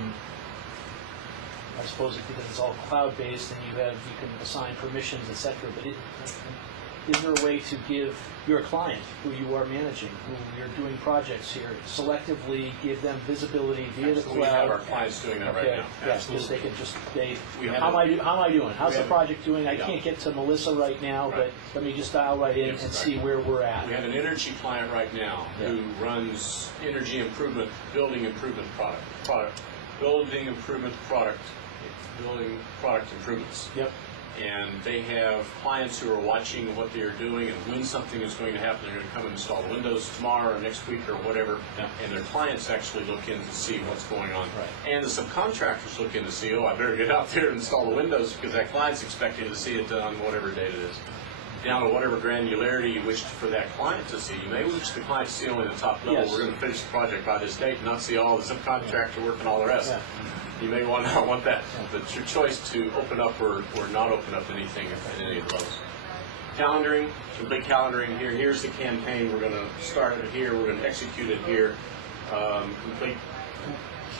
suppose because it's all cloud-based and you can assign permissions, etc. But is there a way to give your client, who you are managing, who you're doing projects here, selectively give them visibility via the cloud? We have our clients doing that right now. Yes, they can how am I doing? How's the project doing? I can't get to Melissa right now, but let me just dial right in and see where we're at. We have an energy client right now who runs energy improvement, building product improvements. Yep. And they have clients who are watching what they are doing and when something is going to happen. They're going to come and install Windows tomorrow or next week or whatever. Yeah. And their clients actually look in to see what's going on. Right. And the subcontractors look in to see, I better get out there and install the Windows because that client's expecting to see it on whatever date it is. Down to whatever granularity you wish for that client to see. You may wish the client to see only the top level. Yes. We're going to finish the project by this date and not see all the subcontractor work and all the rest. Yeah. You may not want that. It's your choice to open up or not open up anything at any of those. Calendaring, complete calendaring here. Here's the campaign. We're going to start it here. We're going to execute it here. Complete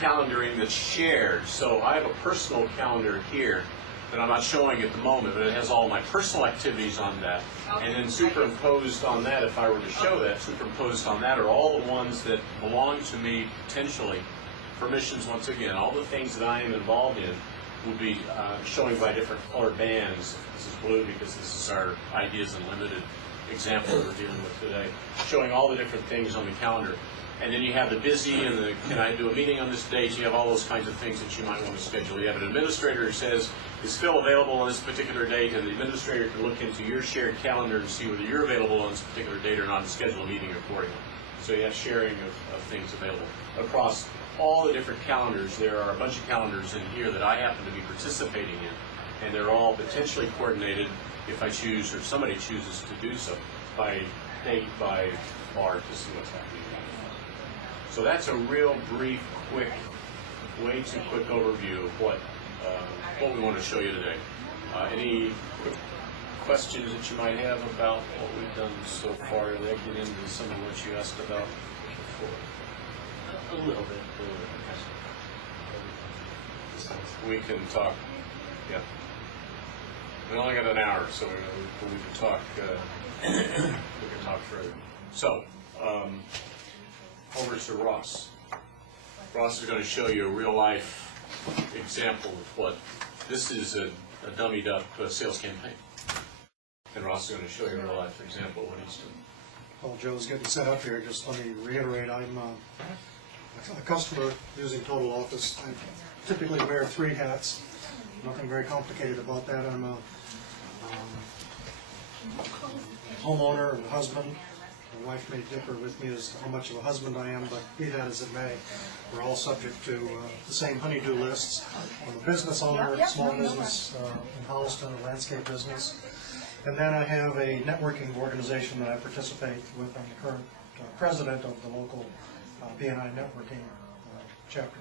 calendaring that's shared. So I have a personal calendar here that I'm not showing at the moment, but it has all my personal activities on that. And then superimposed on that, if I were to show that, superimposed on that are all the ones that belong to me potentially. Permissions, once again, all the things that I am involved in will be showing by different color bands. This is blue because this is our Ideas Unlimited example we're dealing with today, showing all the different things on the calendar. And then you have the busy and the can I do a meeting on this date? You have all those kinds of things that you might want to schedule. You have an administrator who says, is Phil available on this particular date? And the administrator can look into your shared calendar and see whether you're available on this particular date or not and schedule a meeting accordingly. So you have sharing of things available across all the different calendars. There are a bunch of calendars in here that I happen to be participating in, and they're all potentially coordinated if I choose or somebody chooses to do so by date, by bar to see what's happening. So that's a real brief, quick, way too quick overview of what we want to show you today. Any quick questions that you might have about what we've done so far? That get into some of what you asked about before. A little bit. We can talk. Yeah. We only got an hour, so we can talk. We can talk further. So, over to Ross. Ross is going to show you a real life example of what this is. a dummied up sales campaign. And Ross is going to show you a real life example of what he's doing. While Joe's getting set up here, just let me reiterate, I'm a customer using Total Office. I typically wear 3 hats. Nothing very complicated about that. I'm a homeowner and a husband. My wife may differ with me as to how much of a husband I am, but be that as it may, we're all subject to the same honey-do lists. I'm a business owner, small business in Holliston, a landscape business. And then I have a networking organization that I participate with. I'm the current president of the local BNI networking chapter.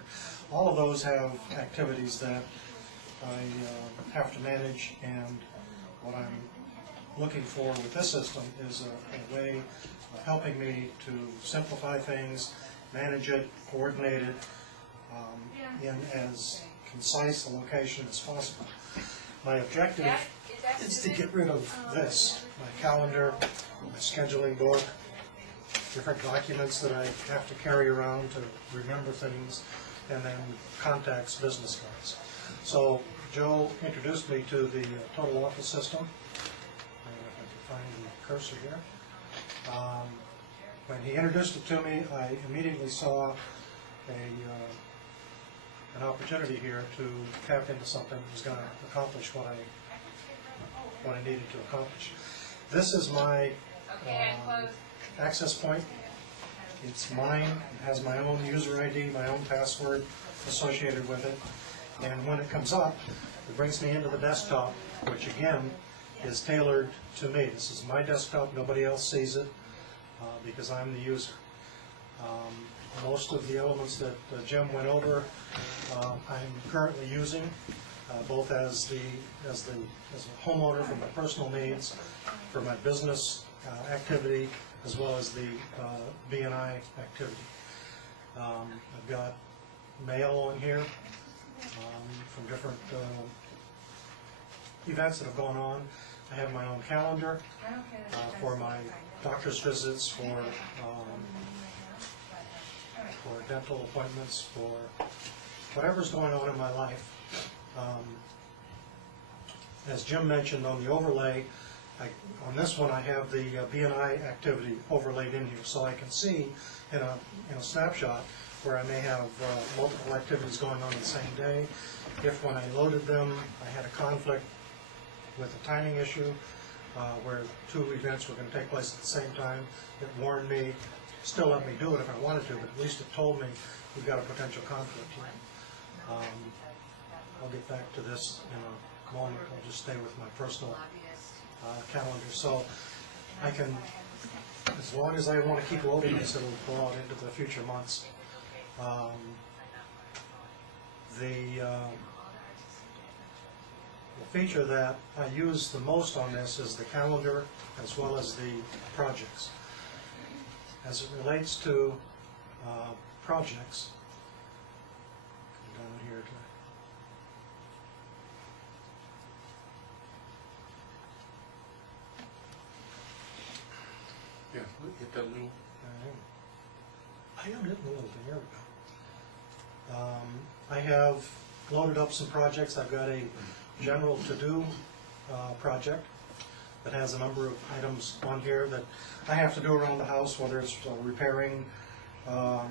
All of those have activities that I have to manage, and what I'm looking for with this system is a way of helping me to simplify things, manage it, coordinate it in as concise a location as possible. My objective is to get rid of this, my calendar, my scheduling book, different documents that I have to carry around to remember things, and then contacts, business cards. So Joe introduced me to the Total Office system. If I can find the cursor here. When he introduced it to me, I immediately saw an opportunity here to tap into something that was going to accomplish what I needed to accomplish. This is my access point. It's mine. It has my own user ID, my own password associated with it. And when it comes up, it brings me into the desktop, which again is tailored to me. This is my desktop. Nobody else sees it because I'm the user. Most of the elements that Jim went over, I'm currently using, both as a homeowner for my personal needs, for my business activity, as well as the BNI activity. I've got mail on here from different events that have gone on. I have my own calendar for my doctor's visits, for dental appointments, for whatever's going on in my life. As Jim mentioned on the overlay, on this one I have the BNI activity overlaid in here, so I can see in a snapshot where I may have multiple activities going on the same day. If when I loaded them I had a conflict with a timing issue where 2 events were going to take place at the same time, it warned me, still let me do it if I wanted to, but at least it told me we've got a potential conflict here. I'll get back to this in a moment. I'll just stay with my personal calendar. So I can, as long as I want to keep loading this, it'll go out into the future months. The feature that I use the most on this is the calendar as well as the projects. As it relates to projects, come down here to Yeah, hit that little. I am hitting a little bit. Here we go. I have loaded up some projects. I've got a general to-do project that has a number of items on here that I have to do around the house, whether it's repairing one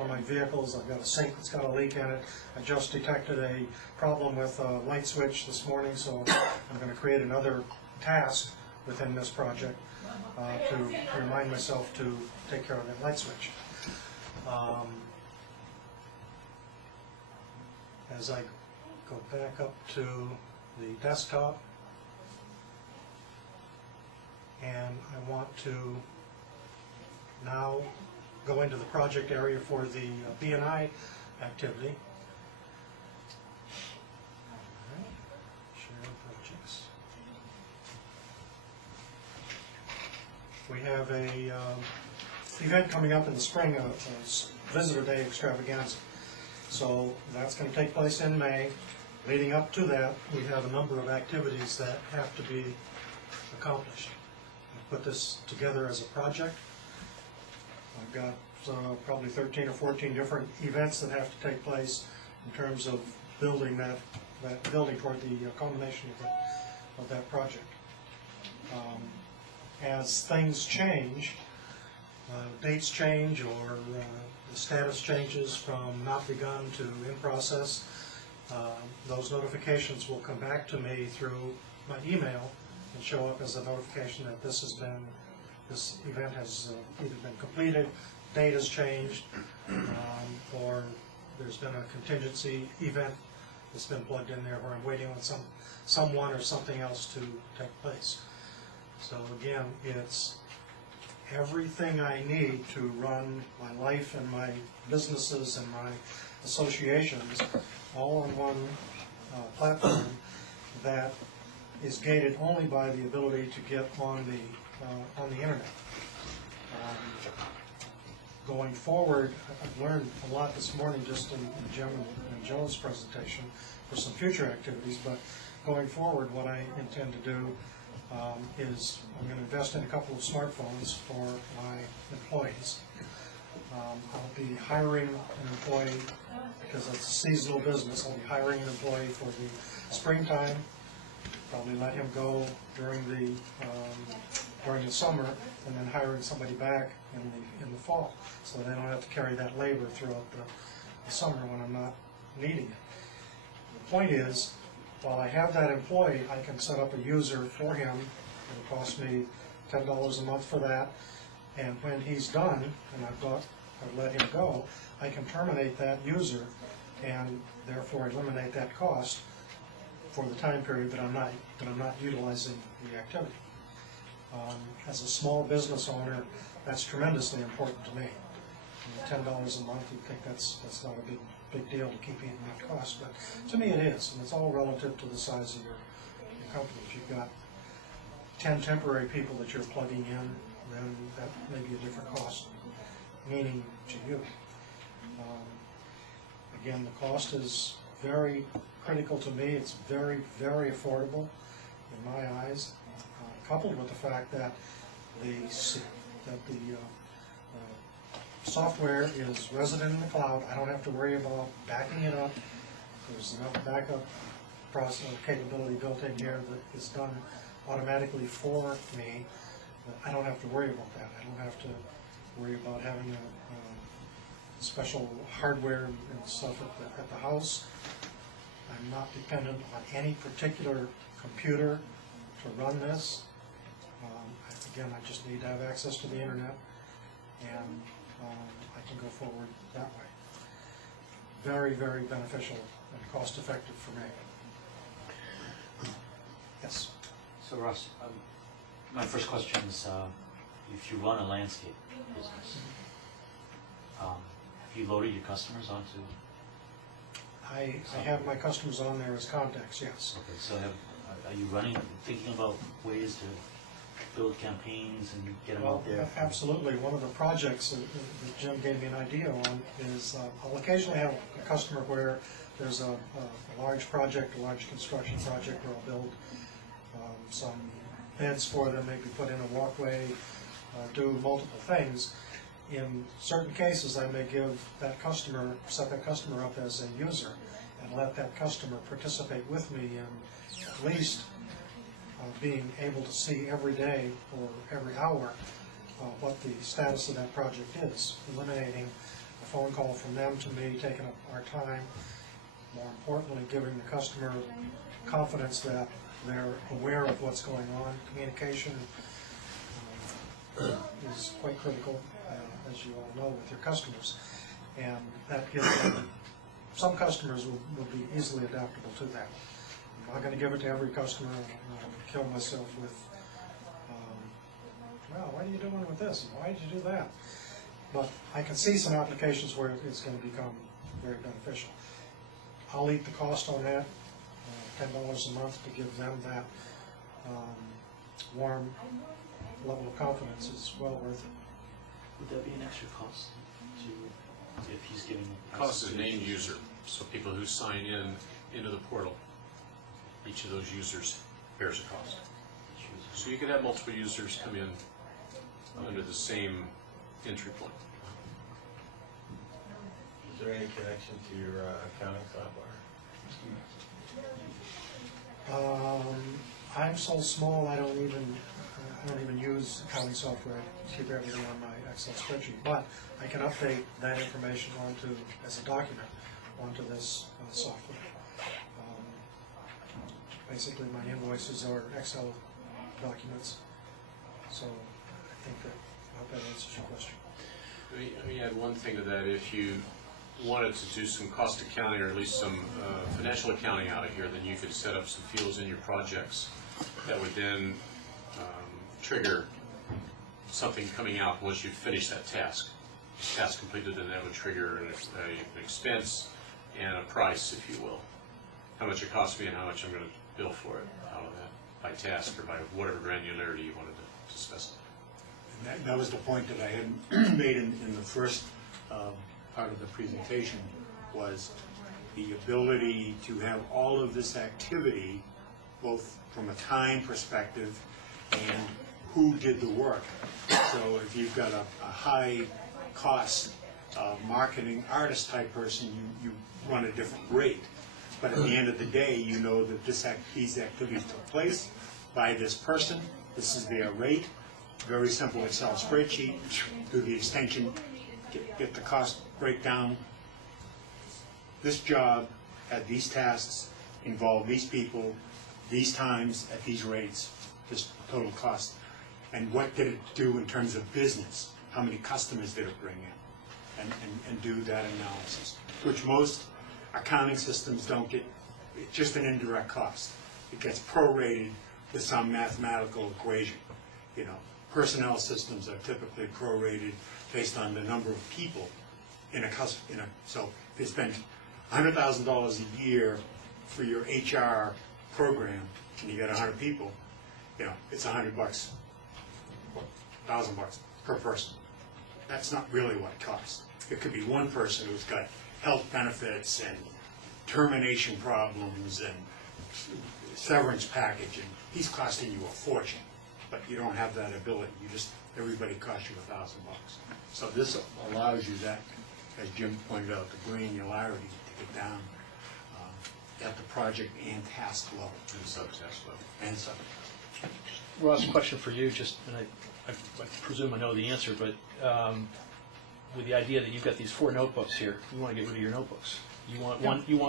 of my vehicles. I've got a sink that's got a leak in it. I just detected a problem with a light switch this morning, so I'm going to create another task within this project to remind myself to take care of that light switch. As I go back up to the desktop, and I want to now go into the project area for the BNI activity. All right. Share projects. We have a event coming up in the spring, a Visitor Day extravaganza. So that's going to take place in May. Leading up to that, we have a number of activities that have to be accomplished. I put this together as a project. I've got probably 13 or 14 different events that have to take place in terms of building that building toward the culmination of that project. As things change, dates change, or the status changes from not begun to in process, those notifications will come back to me through my email and show up as a notification that this event has either been completed, date has changed, or there's been a contingency event that's been plugged in there where I'm waiting on someone or something else to take place. So again, it's everything I need to run my life and my businesses and my associations all on one platform that is gated only by the ability to get on the internet. Going forward, I've learned a lot this morning just in Jim and Joe's presentation for some future activities, but going forward, what I intend to do is I'm going to invest in a couple of smartphones for my employees. I'll be hiring an employee, because it's a seasonal business, I'll be hiring an employee for the springtime, probably let him go during the summer, and then hiring somebody back in the fall, so they don't have to carry that labor throughout the summer when I'm not needing it. The point is, while I have that employee, I can set up a user for him. It'll cost me $10 a month for that, and when he's done, and I've let him go, I can terminate that user and therefore eliminate that cost for the time period that I'm not utilizing the activity. As a small business owner, that's tremendously important to me. $10 a month, you think that's not a big deal to keep eating that cost, but to me it is, and it's all relative to the size of your company. If you've got 10 temporary people that you're plugging in, then that may be a different cost, meaning to you. Again, the cost is very critical to me. It's very, very affordable in my eyes, coupled with the fact that the software is resident in the cloud. I don't have to worry about backing it up. There's enough backup process capability built in here that is done automatically for me. I don't have to worry about that. I don't have to worry about having a special hardware and stuff at the house. I'm not dependent on any particular computer to run this. Again, I just need to have access to the internet, and I can go forward that way. Very, very beneficial and cost-effective for me. Yes? So Russ, my first question is, if you run a landscape business, have you loaded your customers onto? I have my customers on there as contacts, yes. Okay, so are you thinking about ways to build campaigns and get them out there? Absolutely. One of the projects that Jim gave me an idea on is I'll occasionally have a customer where there's a large project, a large construction project where I'll build some beds for them, maybe put in a walkway, do multiple things. In certain cases, I may give that customer, set that customer up as a user and let that customer participate with me in at least being able to see every day or every hour what the status of that project is, eliminating a phone call from them to me, taking up our time, more importantly, giving the customer confidence that they're aware of what's going on. Communication is quite critical, as you all know, with your customers, and that gives them, some customers will be easily adaptable to that. I'm not going to give it to every customer. I'm not going to kill myself with, well, what are you doing with this? And why did you do that? But I can see some applications where it's going to become very beneficial. I'll eat the cost on that, $10 a month to give them that warm level of confidence is well worth it. Would that be an extra cost if he's giving Cost is named user, so people who sign into the portal, each of those users bears a cost. So you could have multiple users come in under the same entry point. Is there any connection to your accounting software? I'm so small, I don't even use accounting software to keep everything on my Excel spreadsheet, but I can update that information as a document, onto this software. Basically, my invoices are Excel documents, so I think that, I hope that answers your question. Let me add one thing to that. If you wanted to do some cost accounting, or at least some financial accounting out of here, then you could set up some fields in your projects that would then trigger something coming out once you finish that task. Task completed, and that would trigger an expense and a price, if you will. How much it costs me and how much I'm going to bill for it out of that, by task or by whatever granularity you wanted to specify. And that was the point that I had made in the first part of the presentation, was the ability to have all of this activity, both from a time perspective and who did the work. So if you've got a high cost marketing artist type person, you run a different rate. But at the end of the day, you know that these activities took place by this person, this is their rate. Very simple Excel spreadsheet, do the extension, get the cost breakdown. This job had these tasks, involved these people, these times, at these rates, this total cost. And what did it do in terms of business? How many customers did it bring in? And do that analysis, which most accounting systems don't get. It's just an indirect cost. It gets prorated with some mathematical equation. You know, personnel systems are typically prorated based on the number of people in a so they spend $100,000 a year for your HR program, and you got 100 people. You know, it's $100, $1,000 per person. That's not really what it costs. It could be one person who's got health benefits and termination problems and severance package, and he's costing you a fortune. But you don't have that ability. Everybody costs you $1,000. So this allows you that, as Jim pointed out, the granularity to get down at the project and task level. And subtask level. And so, Ross, question for you, and I presume I know the answer, but with the idea that you've got these 4 notebooks here, you want to get rid of your notebooks. You want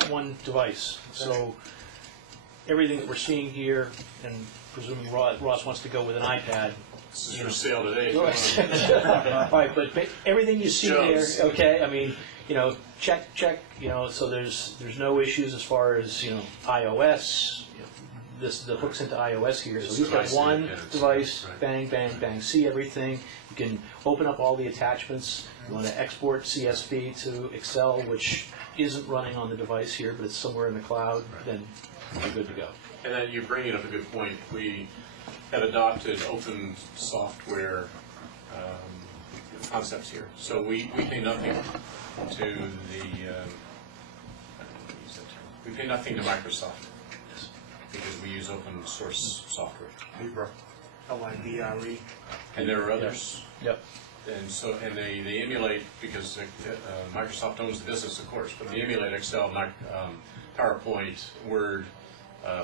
one device. So everything that we're seeing here, and presuming Ross wants to go with an iPad. This is for sale today. Right, but everything you see Shows. there, okay, I mean, check, so there's no issues as far as, iOS, the hooks into iOS here, so he's got one device, bang, bang, bang, see everything. You can open up all the attachments. You want to export CSV to Excel, which isn't running on the device here, but it's somewhere in the cloud, then you're good to go. And then you're bringing up a good point. We have adopted open software concepts here. So we pay nothing to we pay nothing to Microsoft because we use open source software. Libra, L-I-B-R-E. And there are others. Yep. And they emulate, because Microsoft owns the business, of course, but they emulate Excel, PowerPoint, Word,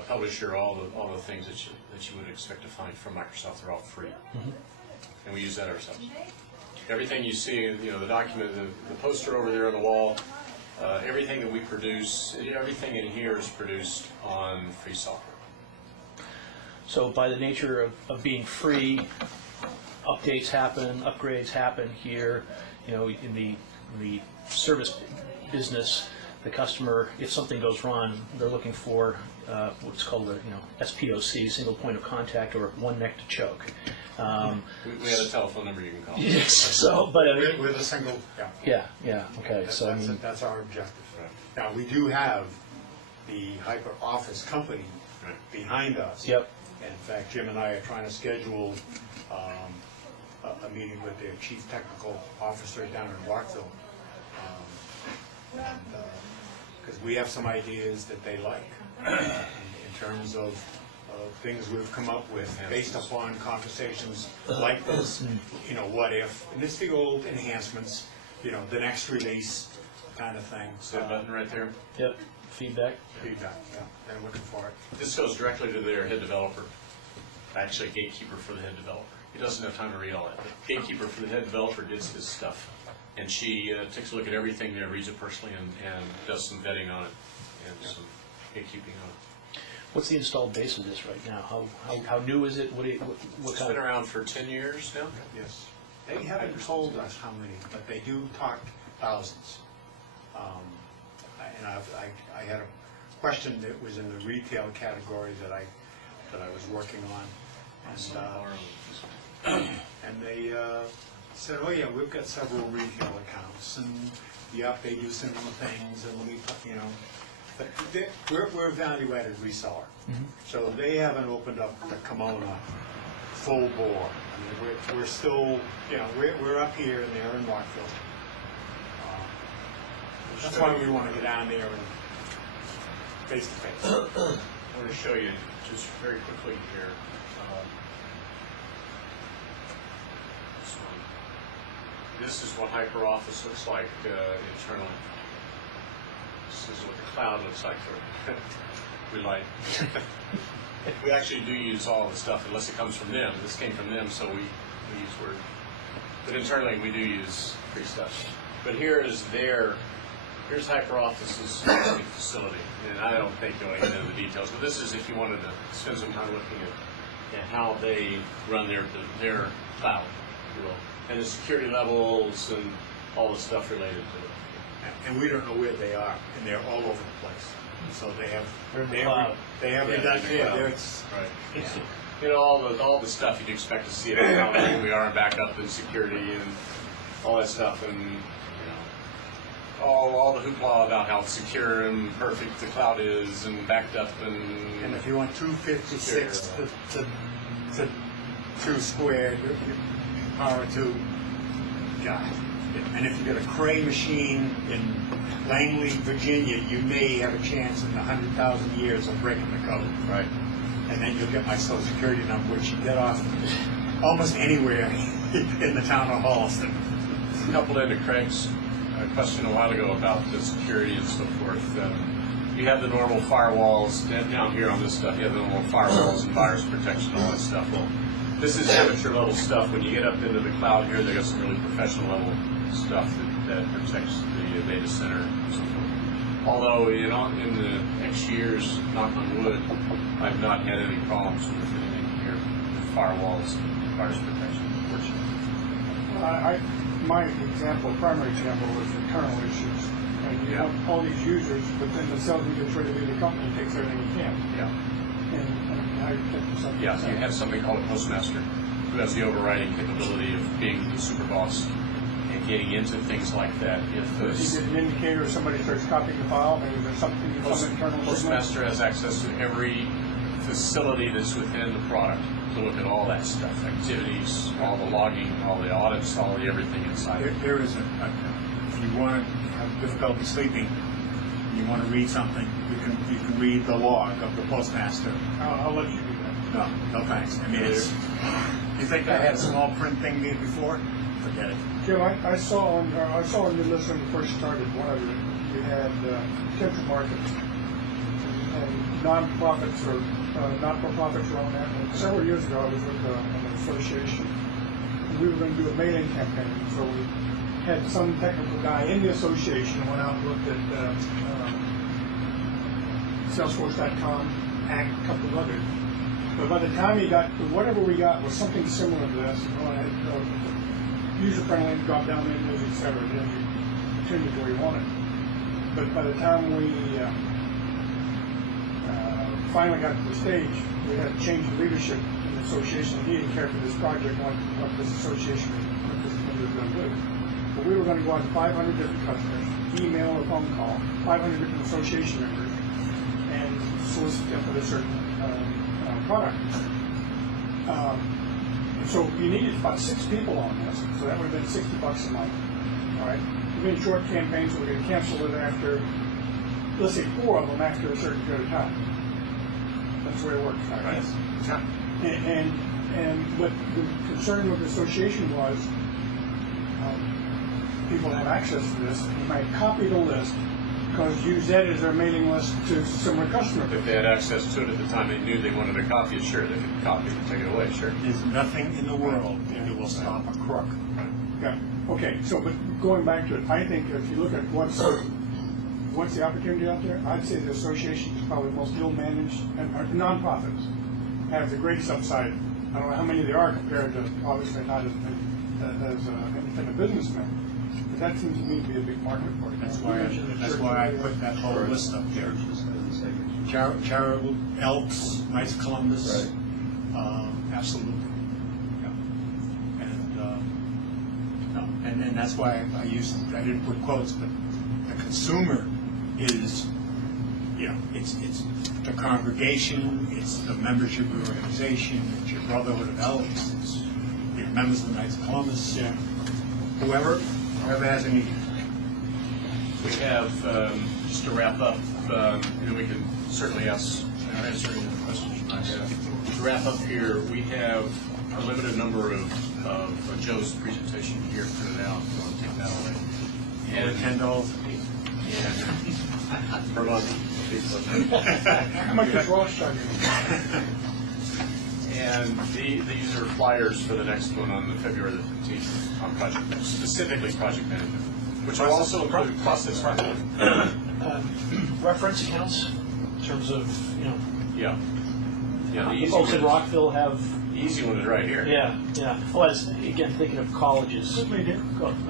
Publisher, all the things that you would expect to find from Microsoft. They're all free, and we use that ourselves. Everything you see, the document, the poster over there on the wall, everything that we produce, everything in here is produced on free software. So by the nature of being free, updates happen, upgrades happen here. In the service business, the customer, if something goes wrong, they're looking for what's called a SPOC, single point of contact, or one neck to choke. We have a telephone number you can call. Yes. So, but I mean, With a single, yeah. Okay. So I mean, that's our objective. Now, we do have the Hyper Office company behind us. Yep. And in fact, Jim and I are trying to schedule a meeting with their chief technical officer down in Rockville. Because we have some ideas that they like in terms of things we've come up with based upon conversations like this. What if? And it's the old enhancements, the next release kind of thing. So that button right there. yep. feedback. Feedback, yeah, they're looking for it. This goes directly to their head developer, actually gatekeeper for the head developer. He doesn't have time to read all that. The gatekeeper for the head developer gets this stuff. And she takes a look at everything there, reads it personally, and does some vetting on it and some gatekeeping on it. What's the installed base of this right now? How new is it? What It's kind been of? around for 10 years now. Yes. They haven't told us how many, but they do talk thousands. And I had a question that was in the retail category that I was working on. And they said, oh yeah, we've got several retail accounts, and yeah, they do similar things, and we, you know, but we're a value-added reseller. So they haven't opened up the kimono full bore. I mean, we're still, you know, we're up here and they're in Rockville. That's why we want to get down there and face to face. I want to show you just very quickly here. This one. This is what HyperOffice looks like internally. This is what the cloud looks like. We like. We actually do use all the stuff unless it comes from them. This came from them, so we use Word. But internally, we do use free stuff. But here's HyperOffice's facility, and I don't think going into the details, but this is if you wanted to spend some time looking at how they run their cloud, if you will, and the security levels and all the stuff related to it. And we don't know where they are, and they're all over the place. So they have, They're in the they cloud. have redundant, Yeah. right. Yeah. You know, all the stuff you'd expect to see at how big we are in backup and security and all that stuff, and all the hoopla about how secure and perfect the cloud is and backed up And if you want 256 to 2 squared, you power 2, God. And if you've got a Cray machine in Langley, Virginia, you may have a chance in 100,000 years of breaking the code. right. And then you'll get my social security number, which you get off almost anywhere in the town of Holliston. Coupled into Craig's question a while ago about the security and so forth. You have the normal firewalls down here on this stuff. You have the normal firewalls and virus protection and all that stuff. Well, this is amateur level stuff. When you get up into the cloud here, they got some really professional level stuff that protects the data center and so forth. Although in the next years, knock on wood, I've not had any problems with anything here with firewalls and virus protection, fortunately. My example, primary example, was internal issues. And you have all these users, but then the salesman gets ready to leave the company and takes everything he can. Yeah. And how you take something. Yeah, so you have something called a postmaster who has the overriding capability of being the super boss and getting into things like that. If If you get an indicator, somebody starts copying the file, maybe there's some internal signal. Postmaster has access to every facility that's within the product to look at all that stuff, activities, all the logging, all the audits, all the everything inside. There is if you want to have difficulty sleeping, you want to read something, you can read the log of the postmaster. I'll let you do that. No thanks. I mean, it's, you think I had a small print thing there before? Forget it. Jim, I saw on your list when you first started, one of you had potential markets and non-profits or not-for-profits around that. And several years ago, I was with an association, and we were going to do a mailing campaign. So we had some technical guy in the association and went out and looked at Salesforce.com, Act, a couple of others. But by the time he got to whatever we got was something similar to this, user-friendly, drop down menus, etc. Then you tune it where you want it. But by the time we finally got to the stage, we had to change the leadership in the association. He didn't care for this project, what this association was going to do. But we were going to go out to 500 different customers, email or phone call, 500 different association members, and solicit them for a certain product. So you needed about 6 people on this, so that would have been $60 a month. All right, we've been short campaigns, so we're going to cancel it after, let's say 4 of them after a certain period of time. That's the way it works. Right? Right. And what the concern with the association was, people have access to this. You might copy the list because use that as their mailing list to similar customers. If they had access to it at the time they knew they wanted a copy, sure, they could copy it and take it away, sure. There's nothing in the world that will stop a crook. Yeah, okay, so, but going back to it, I think if you look at what's the opportunity out there, I'd say the association is probably the most ill-managed, and our nonprofits have the greatest upside. I don't know how many there are compared to, obviously not as independent businessmen, but that seems to me to be a big market for it. That's why I put that whole list up there. Charitable, Elks, Knights of Columbus, absolutely. Yeah. And that's why I didn't put quotes, but the consumer is, it's the congregation, it's the membership of the organization, it's your brotherhood of Elks, it's your members of the Knights of Columbus, whoever has a need. We have, just to wrap up, we can certainly answer any questions you might have. To wrap up here, we have a limited number of Joe's presentation here printed out. If you want to take that away. And $10 a piece. And per month. How much is Ross charging? And these are flyers for the next one on February the 15th on project, specifically project management, which will also include process management. Reference accounts, in terms of, Yeah. Yeah, the the easy folks in one is- Rockville have, the easy one is right here. yeah. Well, I was, again, thinking of colleges. A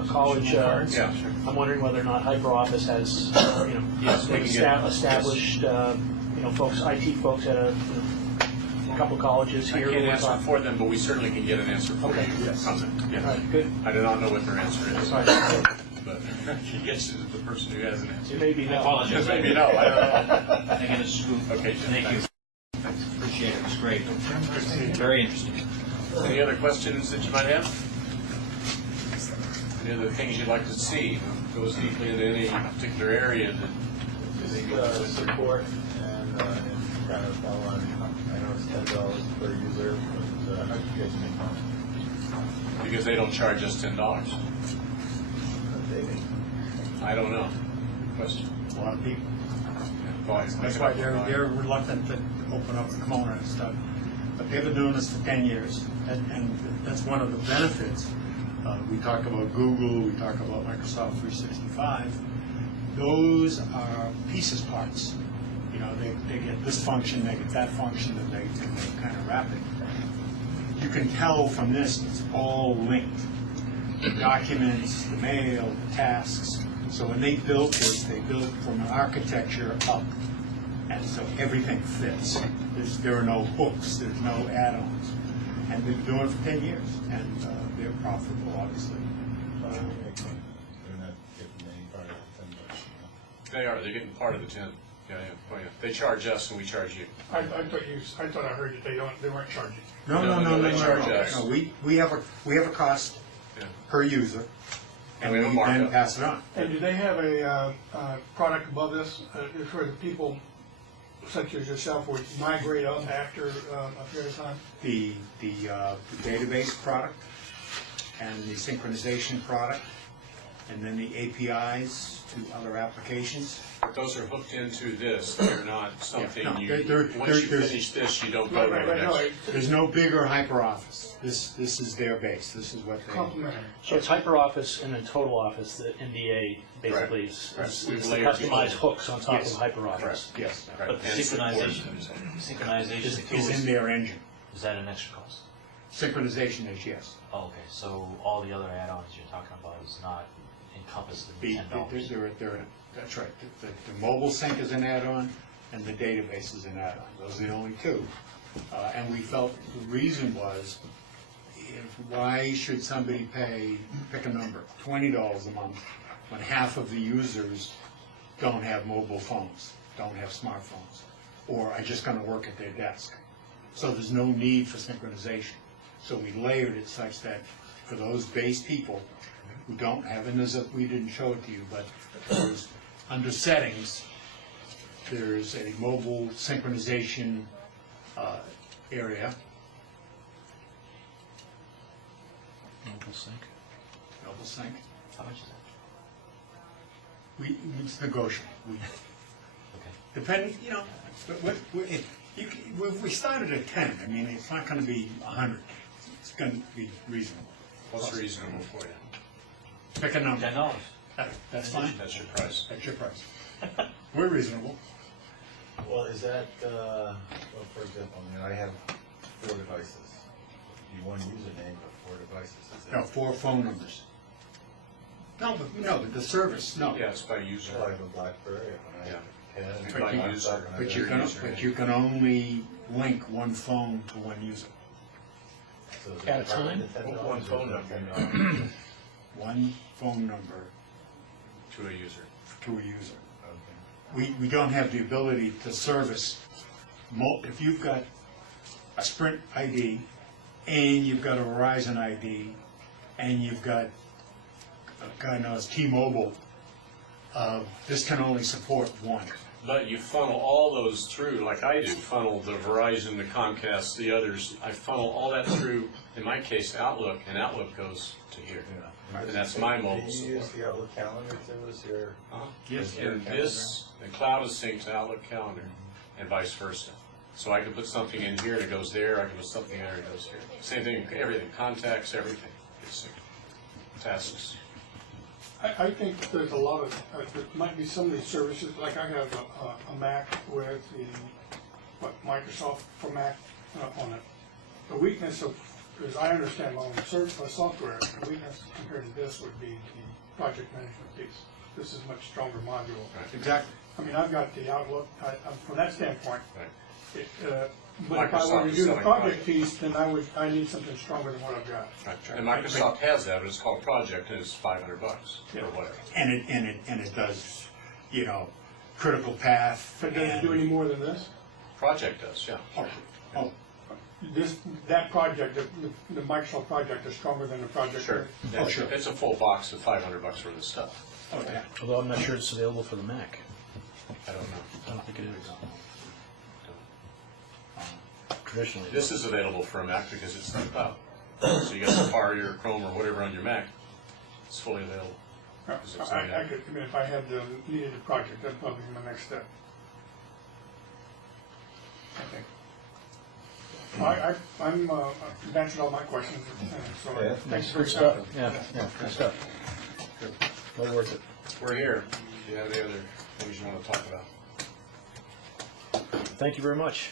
college, Yeah, sure. I'm wondering whether or not HyperOffice has, Yes, we can get- established, folks, IT folks at a couple colleges I here. can't who are answer talking- for them, but we certainly can get an answer for Okay. you. Yes. On that. All Yes. right, good. I do not know what their answer is, All right. but she gets to the person who has an answer. It may be no. apologize. Maybe no, I don't know. I get a scoop. Okay, Jim, Thank you. thanks. Appreciate it. It was great. Very interesting. Any other questions that you might have? Any other things you'd like to see? Goes deeply into any particular area that you think Support and kind of follow on, I know it's $10 per user, but how do you guys make money? because they don't charge us $10. I don't know. Question. A lot of people. Volume. That's why they're reluctant to open up a Kona and stuff. But they've been doing this for 10 years, and that's one of the benefits. We talk about Google, we talk about Microsoft 365. Those are pieces parts. They get this function, they get that function, and they kind of wrap it. You can tell from this it's all linked. The documents, the mail, the tasks. So when they built this, they built from an architecture up. And so everything fits. There are no hooks, there's no add-ons. And they've been doing it for 10 years, and they're profitable, obviously. They're not getting any part of the $10. They are. They're getting part of the 10. Yeah. Oh, yeah. They charge us and we charge you. I thought I heard that they weren't charging. No, they charge us. No, we have a cost Yeah. per user, and we we have a markup. then pass it on. And do they have a product above this for the people such as yourself would migrate up after a period of time? The database product and the synchronization product, and then the APIs to other applications. But those are hooked into this. They're not something Yeah, no, you, they're- once you there's- finish this, you don't go to the Right, no, next. There's no bigger HyperOffice. This is their base. This is what they. complimentary. So it's HyperOffice and then Total Office, the NDA basically is Right. We've the layered customized people. hooks on top of Yes. HyperOffice. Correct. Yes, Right. But the And synchronization is tools, in their engine. is that an extra cost? Synchronization is yes. Oh, okay, so all the other add-ons you're talking about is not encompassed in the $10? That's right. The mobile sync is an add-on, and the database is an add-on. Those are the only two. And we felt the reason was, why should somebody pay, pick a number, $20 a month, when half of the users don't have mobile phones, don't have smartphones, or are just going to work at their desk? So there's no need for synchronization. So we layered it such that for those base people who don't have, and we didn't show it to you, but there's, under settings, there's a mobile synchronization area. Mobile sync? Mobile sync. How much is it's negotiable. Depending, you know, we started at 10. I mean, it's not going to be 100. It's going to be reasonable. What's reasonable for you? Pick a number. $10. That's fine. That's your price. That's your price. We're reasonable. Well, is that, well, for example, I mean, I have 4 devices. You one username, but 4 devices. Is No, that? 4 phone numbers. No, but the service, no. Yeah, it's by user. So I have a BlackBerry, and I have a pen. It's and by a user. laptop, and I But have you a can, username. but you can only link one phone to one user. So is At a it part of time? the $10 One or phone is it number. $10? One phone number To a user. to a user. Okay. We don't have the ability to service, if you've got a Sprint ID, and you've got a Verizon ID, and you've got, God knows, T-Mobile, this can only support one. But you funnel all those through, like I do, funnel the Verizon, the Comcast, the others. I funnel all that through, in my case, Outlook, and Outlook goes to here. And that's my mobile Do you support. use the Outlook calendar too as your? Yes. And this, the cloud is synced to Outlook calendar, and vice versa. So I can put something in here and it goes there, I can put something there and it goes here. Same thing, everything, contacts, everything gets synced. Tasks. I think there's a lot of, there might be some of these services, like I have a Mac with the, Microsoft for Mac on it. The weakness of, as I understand my own software, the weakness compared to this would be the project management piece. This is a much stronger module. Exactly. I mean, I've got the Outlook, from that standpoint, Right. but if I were Microsoft to is do the selling project project. piece, then I need something stronger than what I've got. And Microsoft has that, but it's called Project, and it's $500 Yeah. or whatever. And it does, you know, critical path. But does it do any more than this? Project does, yeah. Oh, That project, the Microsoft project is stronger than the project. Sure. Oh, sure. It's a full box of $500 worth of stuff. oh, yeah. Although I'm not sure it's available for the Mac. I don't know. I don't think it is. Traditionally. This is available for a Mac because it's in the cloud. So you got Safari or Chrome or whatever on your Mac, it's fully available. I could, I mean, if I had needed a project, that'd probably be my next step. I think. I've answered all my questions, so Yeah. thanks for Good your stuff. Yeah, good stuff. Well worth it. We're here. Do you have any other things you want to talk about? Thank you very much.